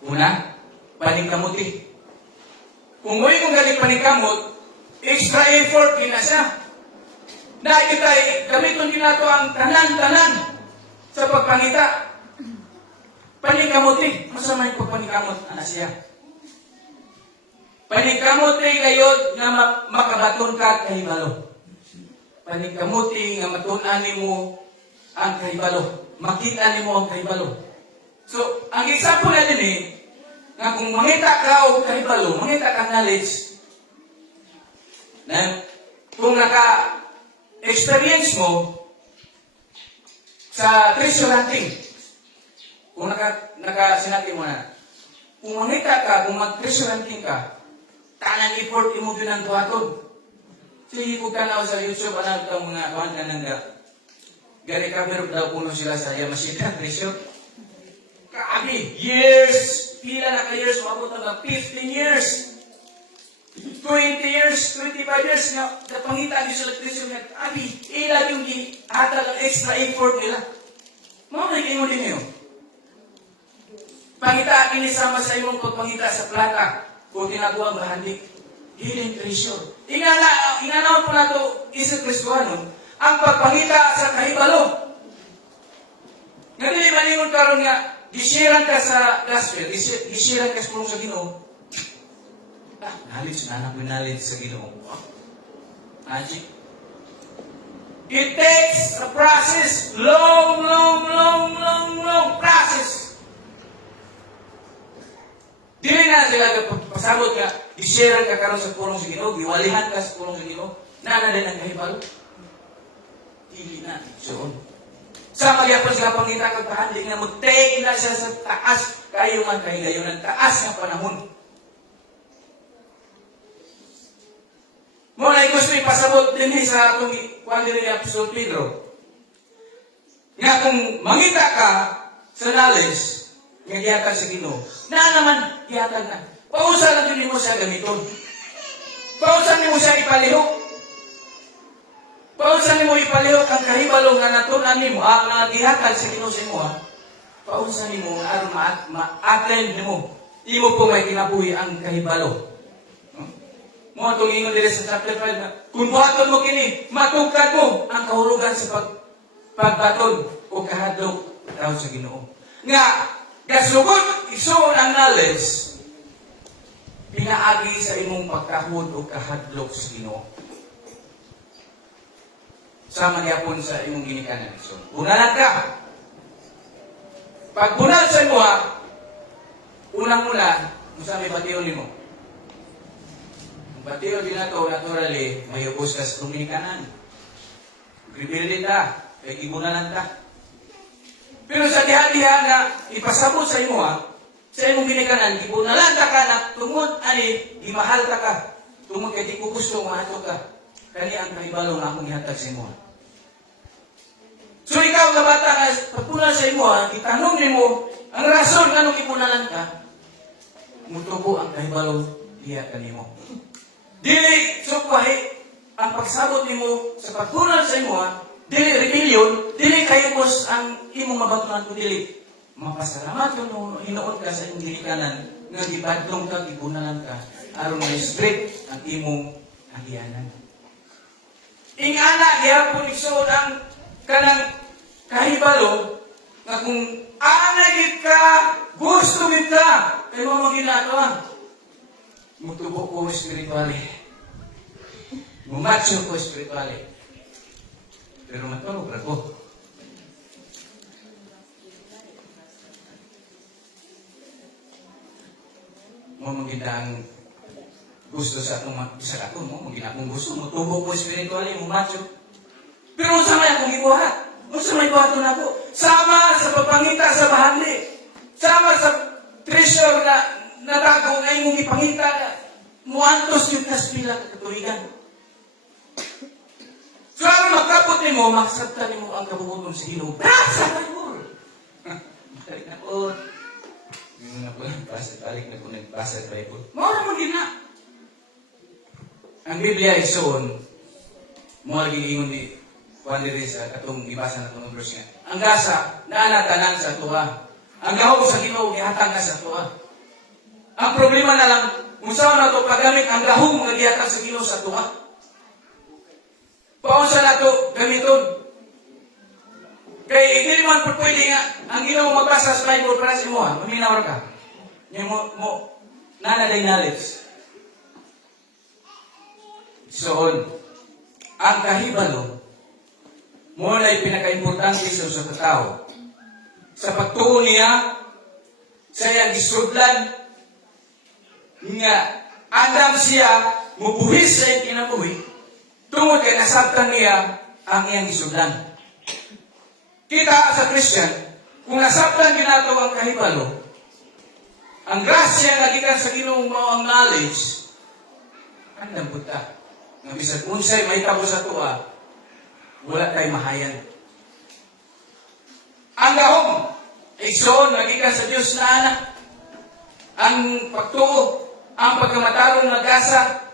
Una, paningkamuti. Kung mo'y kung galing paningkamot, extra effort din na siya. Na ikitay, gamiton din nato ang tanan-tanan sa pagpangita. Paningkamuti. Masama yung pagpaningkamot, ana siya. Paningkamuti kayo na makabaton ka kahibalo. Paningkamuti nga matunan mo ang kahibalo. Makita nimo ang kahibalo. So, ang example na din nga kung mangita ka o kahibalo, mangita ka knowledge, na kung naka-experience mo sa treasure hunting, kung sinabi mo na, kung mangita ka, kung mag-treasure hunting ka, tanang effort mo yun ang buhaton. Sige, kung tanaw sa YouTube, alam itong mga kawan ka nang gari cover daw puno sila sa Yamashita treasure. Kaabi, years, pila na ka-years, umabot na 15 years, 20 years, 25 years, nga napangita niyo sa treasure nga, kaabi, ilag yung hatag ang extra effort nila. Mga naging din niyo. Pangita kinisama sa imong pagpangita sa plata kung tinaguang bahandi. Hidden treasure. Inganaw po na ito, isang Kristuano, ang pagpangita sa kahibalo. Nga dili maningon karon nga, gisiran ka sa gospel, gisiran ka sa pulong sa Ginoo. Knowledge na anak, knowledge sa Ginoo. Magic. It takes a process, long process. Dili na sila pasabot ka, gisiran ka karon sa pulong sa Ginoo, giwalihan ka sa pulong sa Ginoo, na din ang kahibalo. Dili na, so sa magyapon sila pangita kag pahandling na mutay na siya sa taas kayo man kahigayon ng taas ng panahon. Muna gusto ipasabot din sa atong kuwan din ni Apostol Pedro. Nga kung mangita ka sa knowledge nga giyatag sa Ginoo, na naman giyatag na. Pausa lang din mo siya gamiton. Pausa mo siya ipalihok. Pausa nimo ipalihok ang kahibalo nga natunan nimo, nga gihatag sa Ginoo sa imo. Pausa nimo aron ma-attend nimo. Imo po may kinabuhi ang kahibalo. Mo Mo atong ingon diri sa chapter 5 na kung buhaton mo kini, matugkad mo ang kahulugan sa pagbaton o kahadlok daw sa Ginoo. Nga gasugod isuon ang knowledge pinaagi sa imong pagkahud o kahadlok sa Ginoo. Sama gyapon sa imong ginikanan. So, bunalan ka. Pag bunal sa imo, unang-una, unsa may batiyon nimo? Ang batiyon din nato naturally may ubos ka sa ginikanan. Pribilin ta, kay gibunalan ta. Pero sa diha-diha nga ipasabot sa imo, sa imong ginikanan, gibunalan ta ka na tungod ani gimahal ta ka. Tungod kay di ko gusto maato ka. Kani ang kahibalo nga akong ihatag sa imo. So ikaw nga bata nga pagpunan sa imo, itanong nimo ang rason nganong ipunalan ka. Mutubo ang kahibalo diha kanimo. Dili sukwahi ang pagsabot nimo sa pagpunan sa imo, dili rebellion, dili kayumos ang imong mabatunan ko dili. Mapasalamat kung hinuon ka sa imong ginikanan nga gibadlong ka, gipunalan ka aron ma-strict ang imong agianan. Ingana gyapon igsoon ang kanang kahibalo nga kung anagid ka, gusto gid ka, kay mo ginagawa. Mutubo ko spiritually. Mumacho ko spiritually. Pero matulog ra ko. Mo magindang gusto sa atong isa ka to, mo ginakong gusto mo tubo ko spiritually, mumacho. Pero unsa may akong gibuhat? Unsa may buhaton ako? Sama sa pagpangita sa bahandi. Sama sa treasure na natago nga imong ipangita na muantos yung kaspila ka katuigan. So ang magkapot nimo, maksabtan nimo ang kabubuton sa Ginoo. Sa Bible! Balik na po. Yung na po, balik na po nagbasa sa Bible. Mawala mo din na. Ang Biblia ay soon, mo lagi ingon ni Juan diri sa katong ibasa na itong verse nga. Ang gasa, naanatanan sa tuwa. Ang gahom sa Ginoo, gihatag na sa tuwa. Ang problema na lang, kung saan na ito pagamit ang gahom nga gihatag sa Ginoo sa tuwa. Paunsa na ito gamiton. Kaya hindi man po pwede nga, ang Ginoo magbasa sa Bible para sa imo, maminawar ka. Yung mo, nanaday knowledge. Soon, ang kahibalo, mo na pinaka-importante sa tao. Sa pagtuon niya, sa iyang gisudlan, nga andam siya, mubuhis sa iyang kinabuhi, tungod kay nasabtan niya ang iyang gisudlan. Kita sa Christian, kung nasabtan ginato ang kahibalo, ang grasya nga gikan sa Ginoong mao ang knowledge, andam pud ka. Nga bisag unsay may tabo sa tuwa, wala kay mahayan. Ang gahom, igsoon, nagikan sa Diyos na anak. Ang pagtuo, ang pagkamatarong nagasa,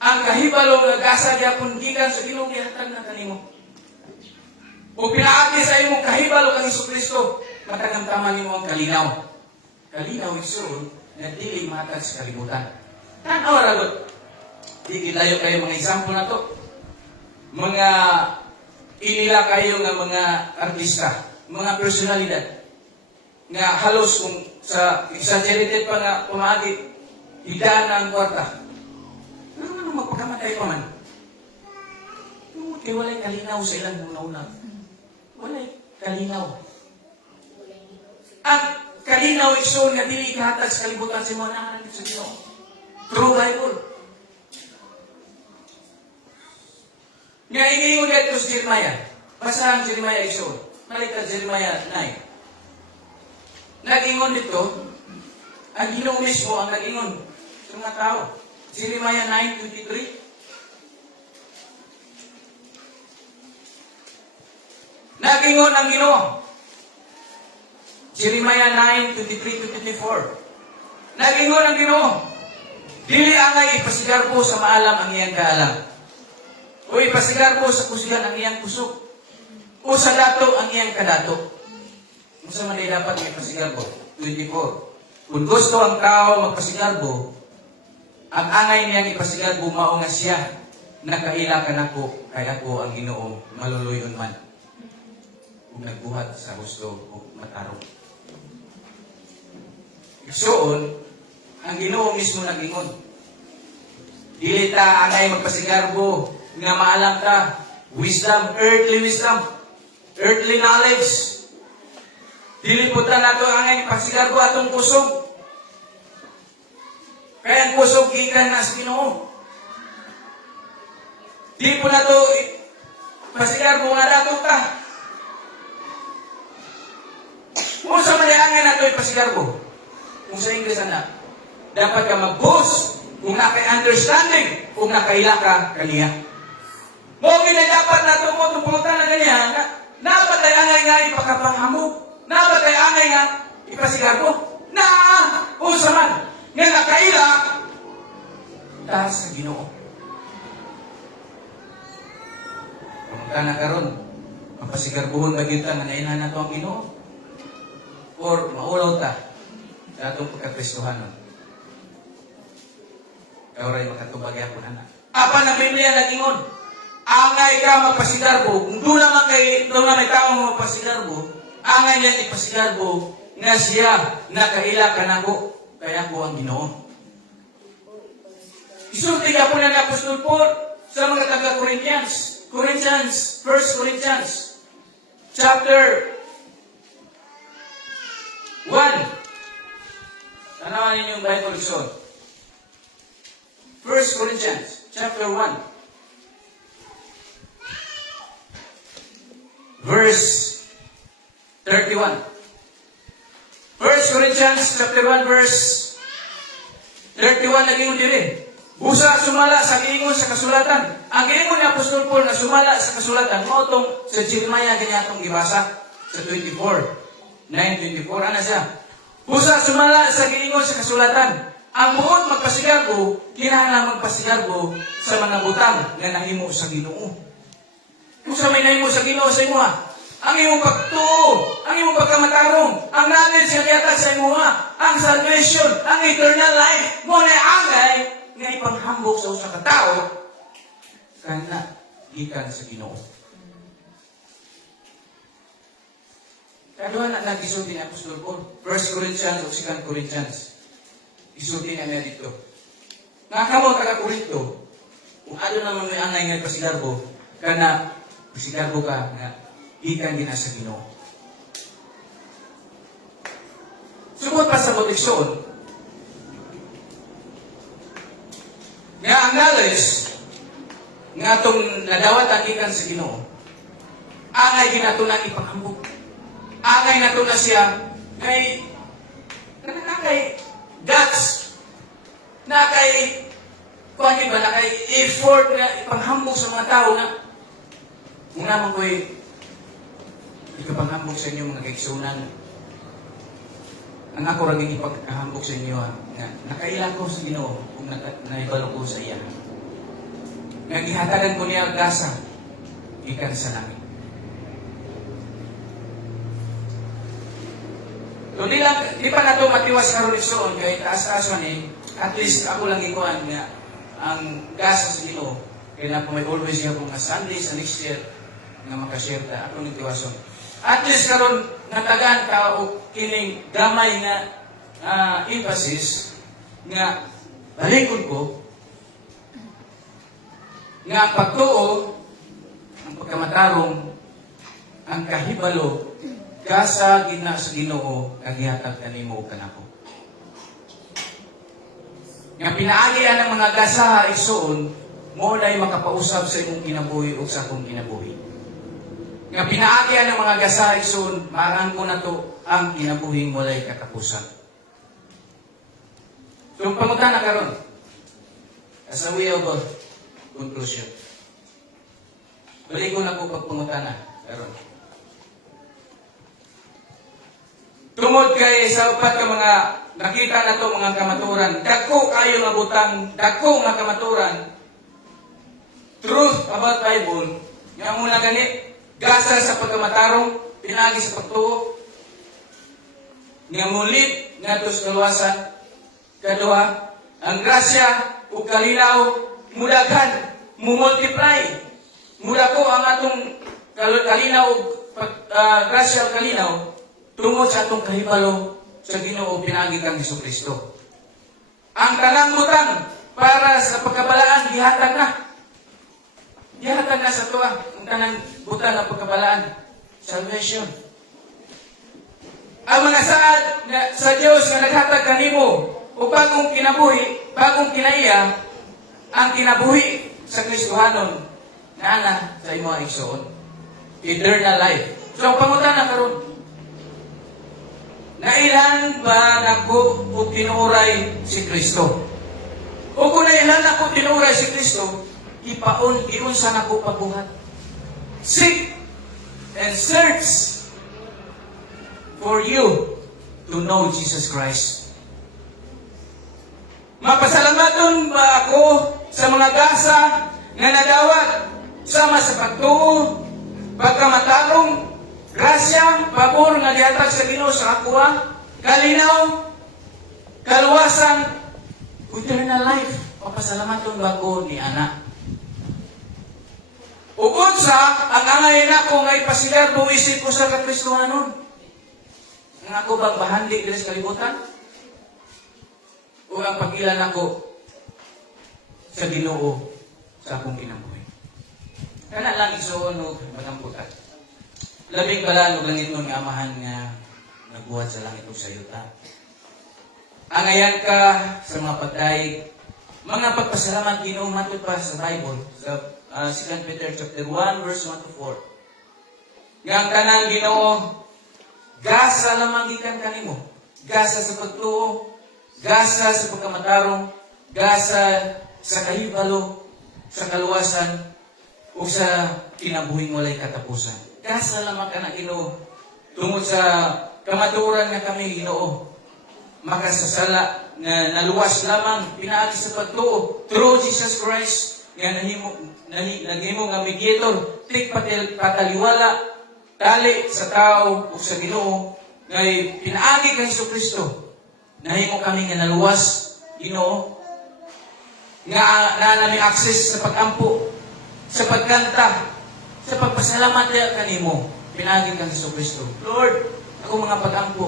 ang kahibalong nagasa, gyapon gikan sa Ginoo gihatag na kanimo. O pinaagi sa imong kahibalo kang Jesucristo, matagamtaman nimo ang kalinaw. Kalinaw igsoon, na dili matag sa kalibutan. Tanaw ra gud. Di kilayo kayo mga example na to. Mga inila kayo nga mga artista, mga personalidad, nga halos kung sa exaggerated pa nga pumagi, hidaan na ang kwarta. Pero ano magpakamatay pa man? Kaya walay kalinaw sa ilang una-una. Walay kalinaw. Ang kalinaw iso nga dili kahatag sa kalibutan sa mga nangaral sa Ginoo. True Bible. Nga iniingon dito sa Jeremiah. Basahan Jeremiah iso. Baliktad Jeremiah 9. Nag-ingon dito, ang Ginoo mismo ang nag-ingon sa mga tao. Jeremiah 9:23. Nag-ingon ang Ginoo. Jeremiah 9:23-24. Nag-ingon ang Ginoo. Dili angay ipasigar ko sa maalam ang iyang kaalam. O ipasigar ko sa kusigan ang iyang kusog. O sa dato ang iyang kadato. Kung sa man dapat may pasigarbo. 24. Kung gusto ang tao magpasigarbo, ang angay niyang ipasigarbo mao nga siya nakaila ka nako kay ako ang Ginoo maluluyon man kung nagbuhat sa husto o matarong. Igsoon, ang Ginoo mismo nagingon. Dili ta angay magpasigarbo nga maalam ta wisdom, earthly knowledge. Dili po ta nato angay pasigarbo atong kusog. Kaya ang kusog gikan na sa Ginoo. Di po na ito pasigarbo nga dato ta. Kung sa maliangan na ito ipasigarbo. Kung sa English na, dapat ka mag-boast kung naka-understanding, kung nakaila ka kaniya. Mungkin na dapat na ito mo tumupunta na ganyan, dapat ay angay nga ipakapanghamog. Dapat ay angay nga ipasigarbo. Kung sa man, nga nakaila dahil sa Ginoo. Kung ka na karon, mapasigarbuhon ba kita nga nainahan na ito ang Ginoo? Or maulaw ta sa atong pagkakristohanon? Kauray makatubagay ako na. Apa na Biblia nagingon? Angay ka magpasigarbo. Kung doon naman may taong magpasigarbo, angay niya ipasigarbo nga siya nakaila ka na ko. Kaya ko ang Ginoo. Isulti ka po na ni Apostol Paul sa mga taga-Corinthians. 1 Corinthians, chapter 1. Tanawan ninyo yung Bible Lison. 1 Corinthians, chapter 1. Verse 31. 1 Corinthians chapter 1 verse 31 naging diri. Busa sumala sa giingon sa kasulatan. Ang giingon ni Apostol Paul na sumala sa kasulatan mao tong sa Jeremiah ganyatong gibasa sa 9:24 ana siya. Busa sumala sa giingon sa kasulatan. Ang buot magpasigarbo, kinahanglan magpasigarbo sa mga butang nga nahimo sa Ginoo. Kung sa may nahimo sa Ginoo sa imo, ang iyong pagtuo, ang iyong pagkamatarong, ang knowledge nga kiyata sa imo, ang salvation, ang eternal life, mo na angay nga ipanghambog sa usa ka tawo kana gikan sa Ginoo. Kaduha na nagisulti ni Apostol Paul, 1 Corinthians o 2 Corinthians. Isulti niya dito. Nga kamo taga-Korinto, kung ano naman may angay nga pasigarbo, kana pasigarbo ka nga ikan din sa Ginoo. Sugod pa sa proteksyon, nga ang knowledge nga itong nadawat ang ikan sa Ginoo, angay ginatunan ipanghambog. Angay na ito na siya kay guts, na kay kuhan ba, na kay effort na ipanghambog sa mga tao na kung naman ko'y ikapanghambog sa inyo mga kaigsunan. Ang ako rin ipagkahambog sa inyo nga nakaila ko sa Ginoo kung naibalo ko sa iya. Nagihatagan ko niya gasa ikan sa langit. So di pa na ito matiwas karon isoon kay taas-taas man at least ako lang ikuan nga ang gasa sa Ginoo kaya na po may always nga mga Sunday sa next year nga makashare ta ako ng tiwason. At least karon natagaan ka o kining gamay nga emphasis nga balikod ko nga pagtuo ang pagkamatarong ang kahibalo gasa gina sa Ginoo kagihatag kanimo kanako. Nga pinaagian ng mga gasa igsoon mo nay makapausab sa imong kinabuhi o sa akong kinabuhi. Nga pinaagyan ng mga gasa igsoon, maarang ko na to ang kinabuhing walay katapusan. So, pangutan na karon. As a way of conclusion. Balik ko na po pagpangutan na karon. Tungod kay sa upat ka mga nakita na to mga kamaturan, dagko kayo nga butang, dagko nga kamaturan, truth about Bible, nga muna gani, gasa sa pagkamatarong, pinagi sa pagtuo, nga mulit nga tos kaluwasan, kaduha, ang grasya ug kalinaw mudaghan, multiply. Mudako ang atong kalinaw ug grasya ug kalinaw tungod sa atong kahibalo sa Ginoo pinaagi kang Hesukristo. Ang tanang butang para sa pagkabalaan gihatag na. Gihatag na sa tuwa ang tanang butang ng pagkabalaan, salvation. Ang mga saad sa Dios nga naghatag kanimo o bagong kinabuhi, bagong kinaiya, ang kinabuhi sa Kristohanon na ana sa imo igsoon. Eternal life. So ang pangutana karon, nailan ba nako o tinuray si Kristo? O kung nailan ako tinuray si Kristo, iunsa nako pagbuhat. Seek and search for you to know Jesus Christ. Mapasalamaton ba ako sa mga gasa nga nadawat sama sa pagtuo, pagkamatarong, grasya, pabor nga gihatag sa Ginoo sa akwa, kalinaw, kaluwasan, eternal life. Mapasalamaton ba ko ni ana? Ugod sa ang angay nako nga ipasigar buwisin ko sa Kristohanon. Nga ako bang bahandi diri sa kalibutan? O ang pag-ilan ako sa Ginoo sa akong kinabuhi. Kana lang isuon og magamputan. Labing bala og langit nun nga amahan nga nagbuhat sa langit ug sa yuta. Angayan ka sa mga pagdaig, mga pagpasalamat Ginoo matud pa sa Bible sa 2 Peter chapter 1 verse 1 to 4. Nga ang kanang Ginoo gasa lamang gikan kanimo. Gasa sa pagtuo, gasa sa pagkamatarong, gasa sa kahibalo, sa kaluwasan, o sa kinabuhing walay katapusan. Gasa lamang ka na Ginoo. Tungod sa kamaturan nga kami Ginoo, makasasala na naluwas lamang pinaagi sa pagtuo through Jesus Christ nga naghimo nga mediator, tik pataliwala, tali sa tao o sa Ginoo ngay pinaagi kay Hesukristo. Nahimo kami nga naluwas Ginoo nga nami access sa pagampo, sa pagkanta, sa pagpasalamat kanimo. Pinaagi kay Hesukristo. Lord, ako mga pagampo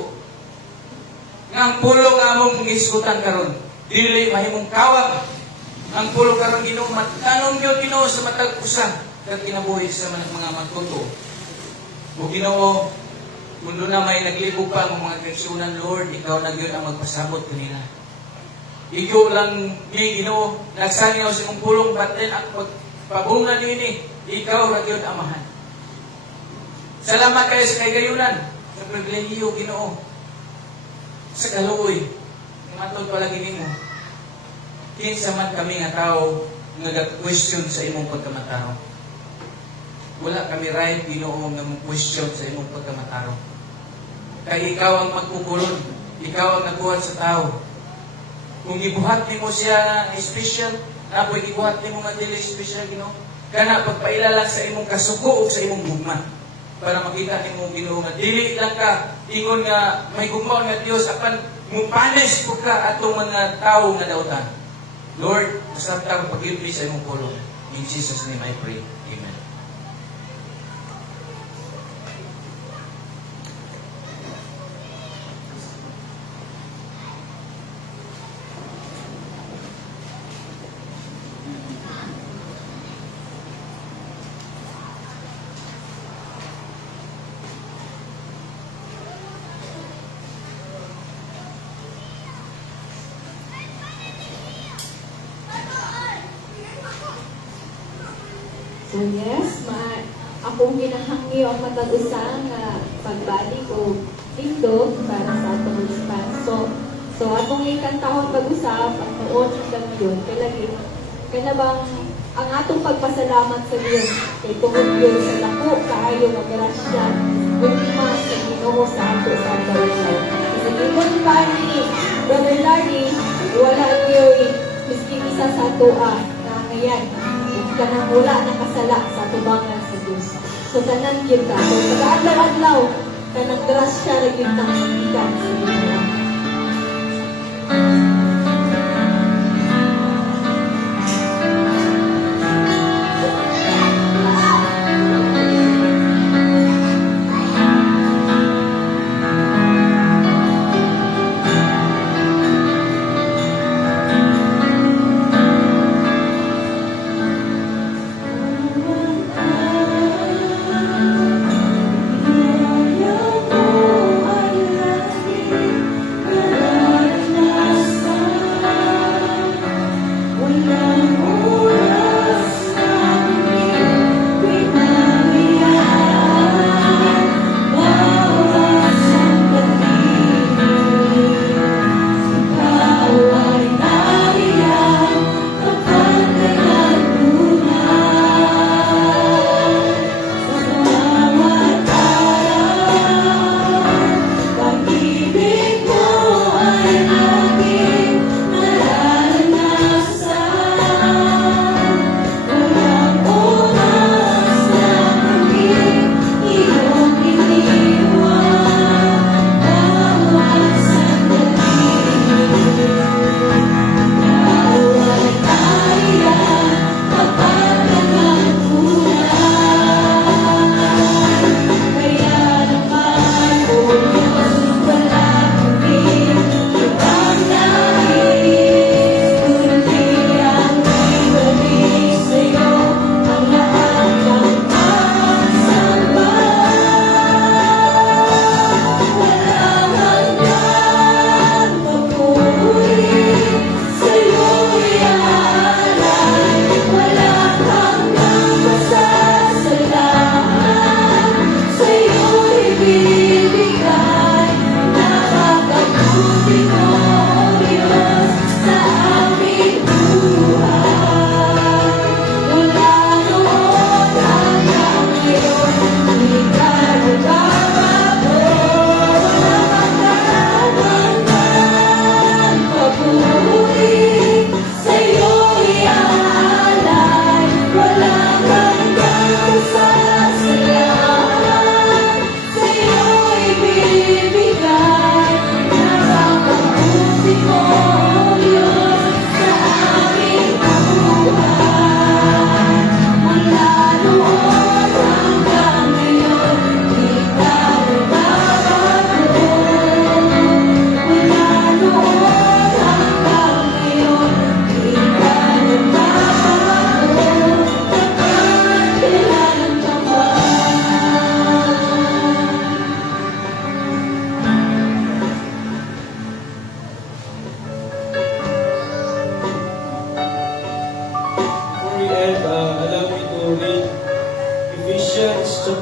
nga ang pulo nga among gisgutan karon dili mahimong kawang. Ang pulo karon Ginoo matanong gyud Ginoo sa matag usa kag kinabuhi sa mga magtuto. O Ginoo, mundo na may naglibog pa ang mga Kristiyanan, Lord, ikaw na gyud ang magpasabot kanila. Ikaw lang ni Ginoo nagsanyaw sa imong pulong batten ang pagpabunga niini, ikaw ra gyud amahan. Salamat kayo sa kagayunan, sa pribilehiyo Ginoo, sa kaluoy, matod palagi nimo. Kinsa man kami nga tao nga nag-question sa imong pagkamataro. Wala kami right Ginoo nga mo-question sa imong pagkamataro. Kay ikaw ang magkukulon, ikaw ang nagbuhat sa tao. Kung ibuhat nimo siya na special, apoy ibuhat nimo nga dili special Ginoo. Kana pagpailala sa imong kasuko o sa imong gugma para makita nimo Ginoo nga dili lang ka ingon nga may gugma nga Dios apan mupanes pud ka atong mga tawo nga dautan. Lord, masabta ko pag-ibig sa imong pulong. In Jesus' name I pray. Amen. So yes, akong ginahangyo ang matag-usa nga pagbalik o dito para sa atong response. So atong ikantahon pag-usap ang noon hanggang ngayon. Kaya bang ang atong pagpasalamat sa Diyos kay tungod yun sa lako kaayo nga grasya ultima sa Ginoo sa ato sa kawasan. Sa gingon pa ni Brother Larry, wala yun miskin isa sa atoa na ngayon kanang wala nakasala sa tubangan sa Diyos. So, tanan yun ka. So, pag-adlaw-adlaw, kanang grasya na yun ng magigan sa Diyos.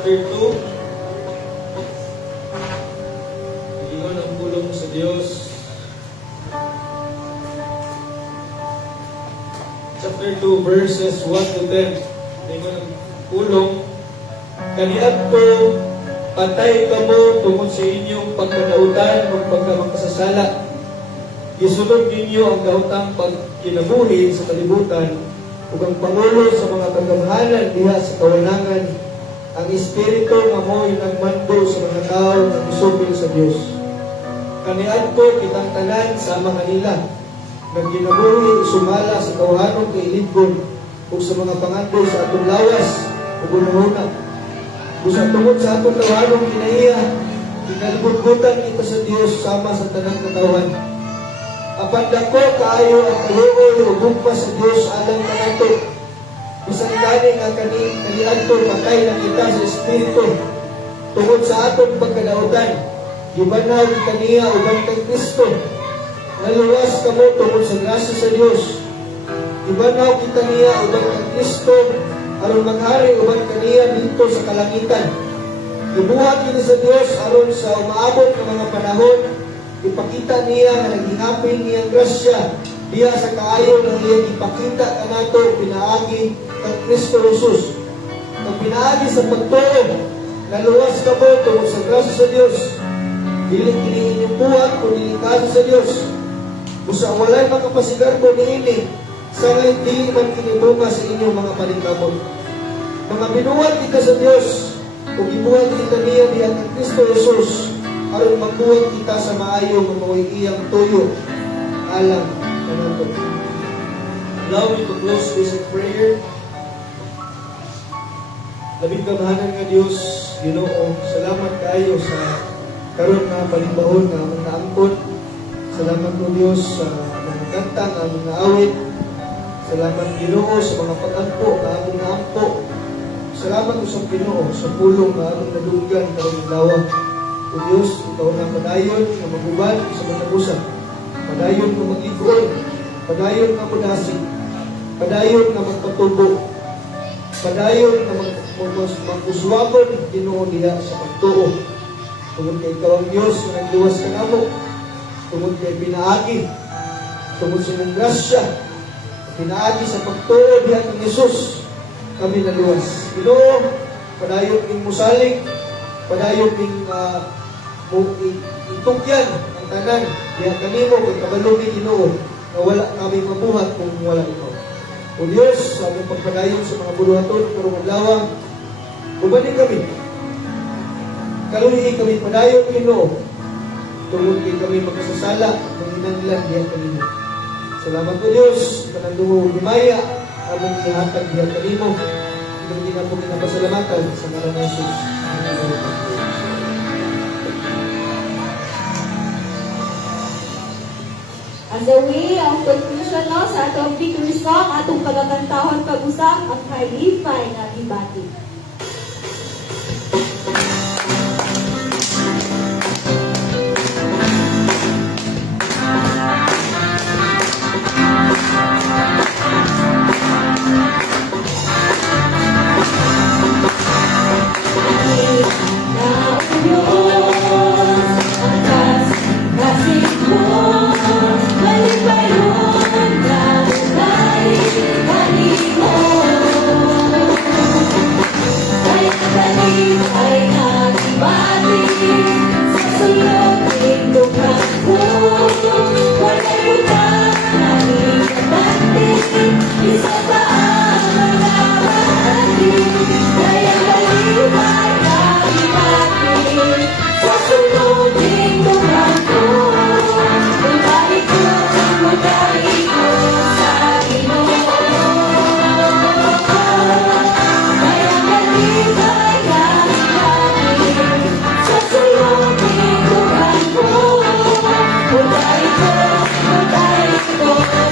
chapter 2. Iyon ang pulong sa Diyos. Chapter 2, verses 1 to 10. Iyon ang pulong. Kaniadto, patay kamo tungod sa inyong pagkadautan o pagkamakasasala. Gisunod ninyo ang daotang pagkinabuhi sa kalibutan ug ang pangulo sa mga kagamhanan diha sa kawanangan, ang Espiritu nga mo'y nagmando sa mga tao nga misupil sa Dios. Kaniadto kitang tanan sama kanila, nagkinabuhi sumala sa kawahanong kailibgon ug sa mga pangandoy sa atong lawas ug unahuna. Busa tungod sa atong kawahanong kinaiya, kinalibot-butan kita sa Dios sama sa tanang katawan. Apan dako kaayo ang kaluoy o gugma sa Dios alang kanato. Bisan gani nga kaniadto patay na kita sa Espiritu tungod sa atong pagkadautan. Gibanaw kaniya uban kay Kristo. Naluwas kamo tungod sa grasya sa Dios. Gibanaw kita niya uban kay Kristo aron maghari uban kaniya dito sa kalangitan. Gibuhat kita sa Dios aron sa umaabot ng mga panahon. Ipakita niya na naghihapin niyang grasya diya sa kaayo ng iyang ipakita kanato pinaagi kang Kristo Jesus. Ang pinaagi sa pagtuo, naluwas ka mo tungkol sa grasya sa Diyos. Dili kini inyong buhat kung dili kaso sa Diyos. Busa walay makapasigar ko niini, sanay dili man kinibunga sa inyong mga paningkamot. Mga binuhat kita sa Diyos, kung ibuhat kita niya diya kang Kristo Jesus, aron magbuhat kita sa maayo nga maway iyang tuyo alang kanato. Allow me to close this in prayer. Labing kamahanan nga Diyos, Ginoo, salamat kaayo sa karon nga palimbahon nga among naangkon. Salamat po Diyos sa mga kanta nga among naawit. Salamat Ginoo sa mga pag-ampo nga among naampo. Salamat po sa Ginoo sa pulong nga among nadunggan karong adlaw. O Diyos, ikaw na padayon na maguban sa matagusan. Padayon na mag-igol. Padayon na madasig. Padayon na magpatubo. Padayon na mag-uswabon Ginoo diha sa pagtuo. Tungod kay ikaw ang Diyos na nagluwas ka namo. Tungod kay pinaagi. Tungod sa mong grasya. Pinaagi sa pagtuo diha kang Jesus. Kami naluwas. Ginoo, padayon king musalig. Padayon king itukyan ang tanan diha kanimo kay kabalo ni Ginoo na wala kami mabuhat kung wala ikaw. O Diyos, sa among pagpadayon sa mga buruhaton karong adlaw, ubanin kami. Kaluhi kami padayon Ginoo. Tungod kay kami magkasasala ng hinanglan diha kanimo. Salamat po Diyos, kanang dungo himaya among ihatag diha kanimo. Hindi na po kinapasalamatan sa ngalan ni Jesus. As a way of conclusion no, sa atong victory song, atong pagkakantahon pag-usap ang kalipay na ibati.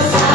Sa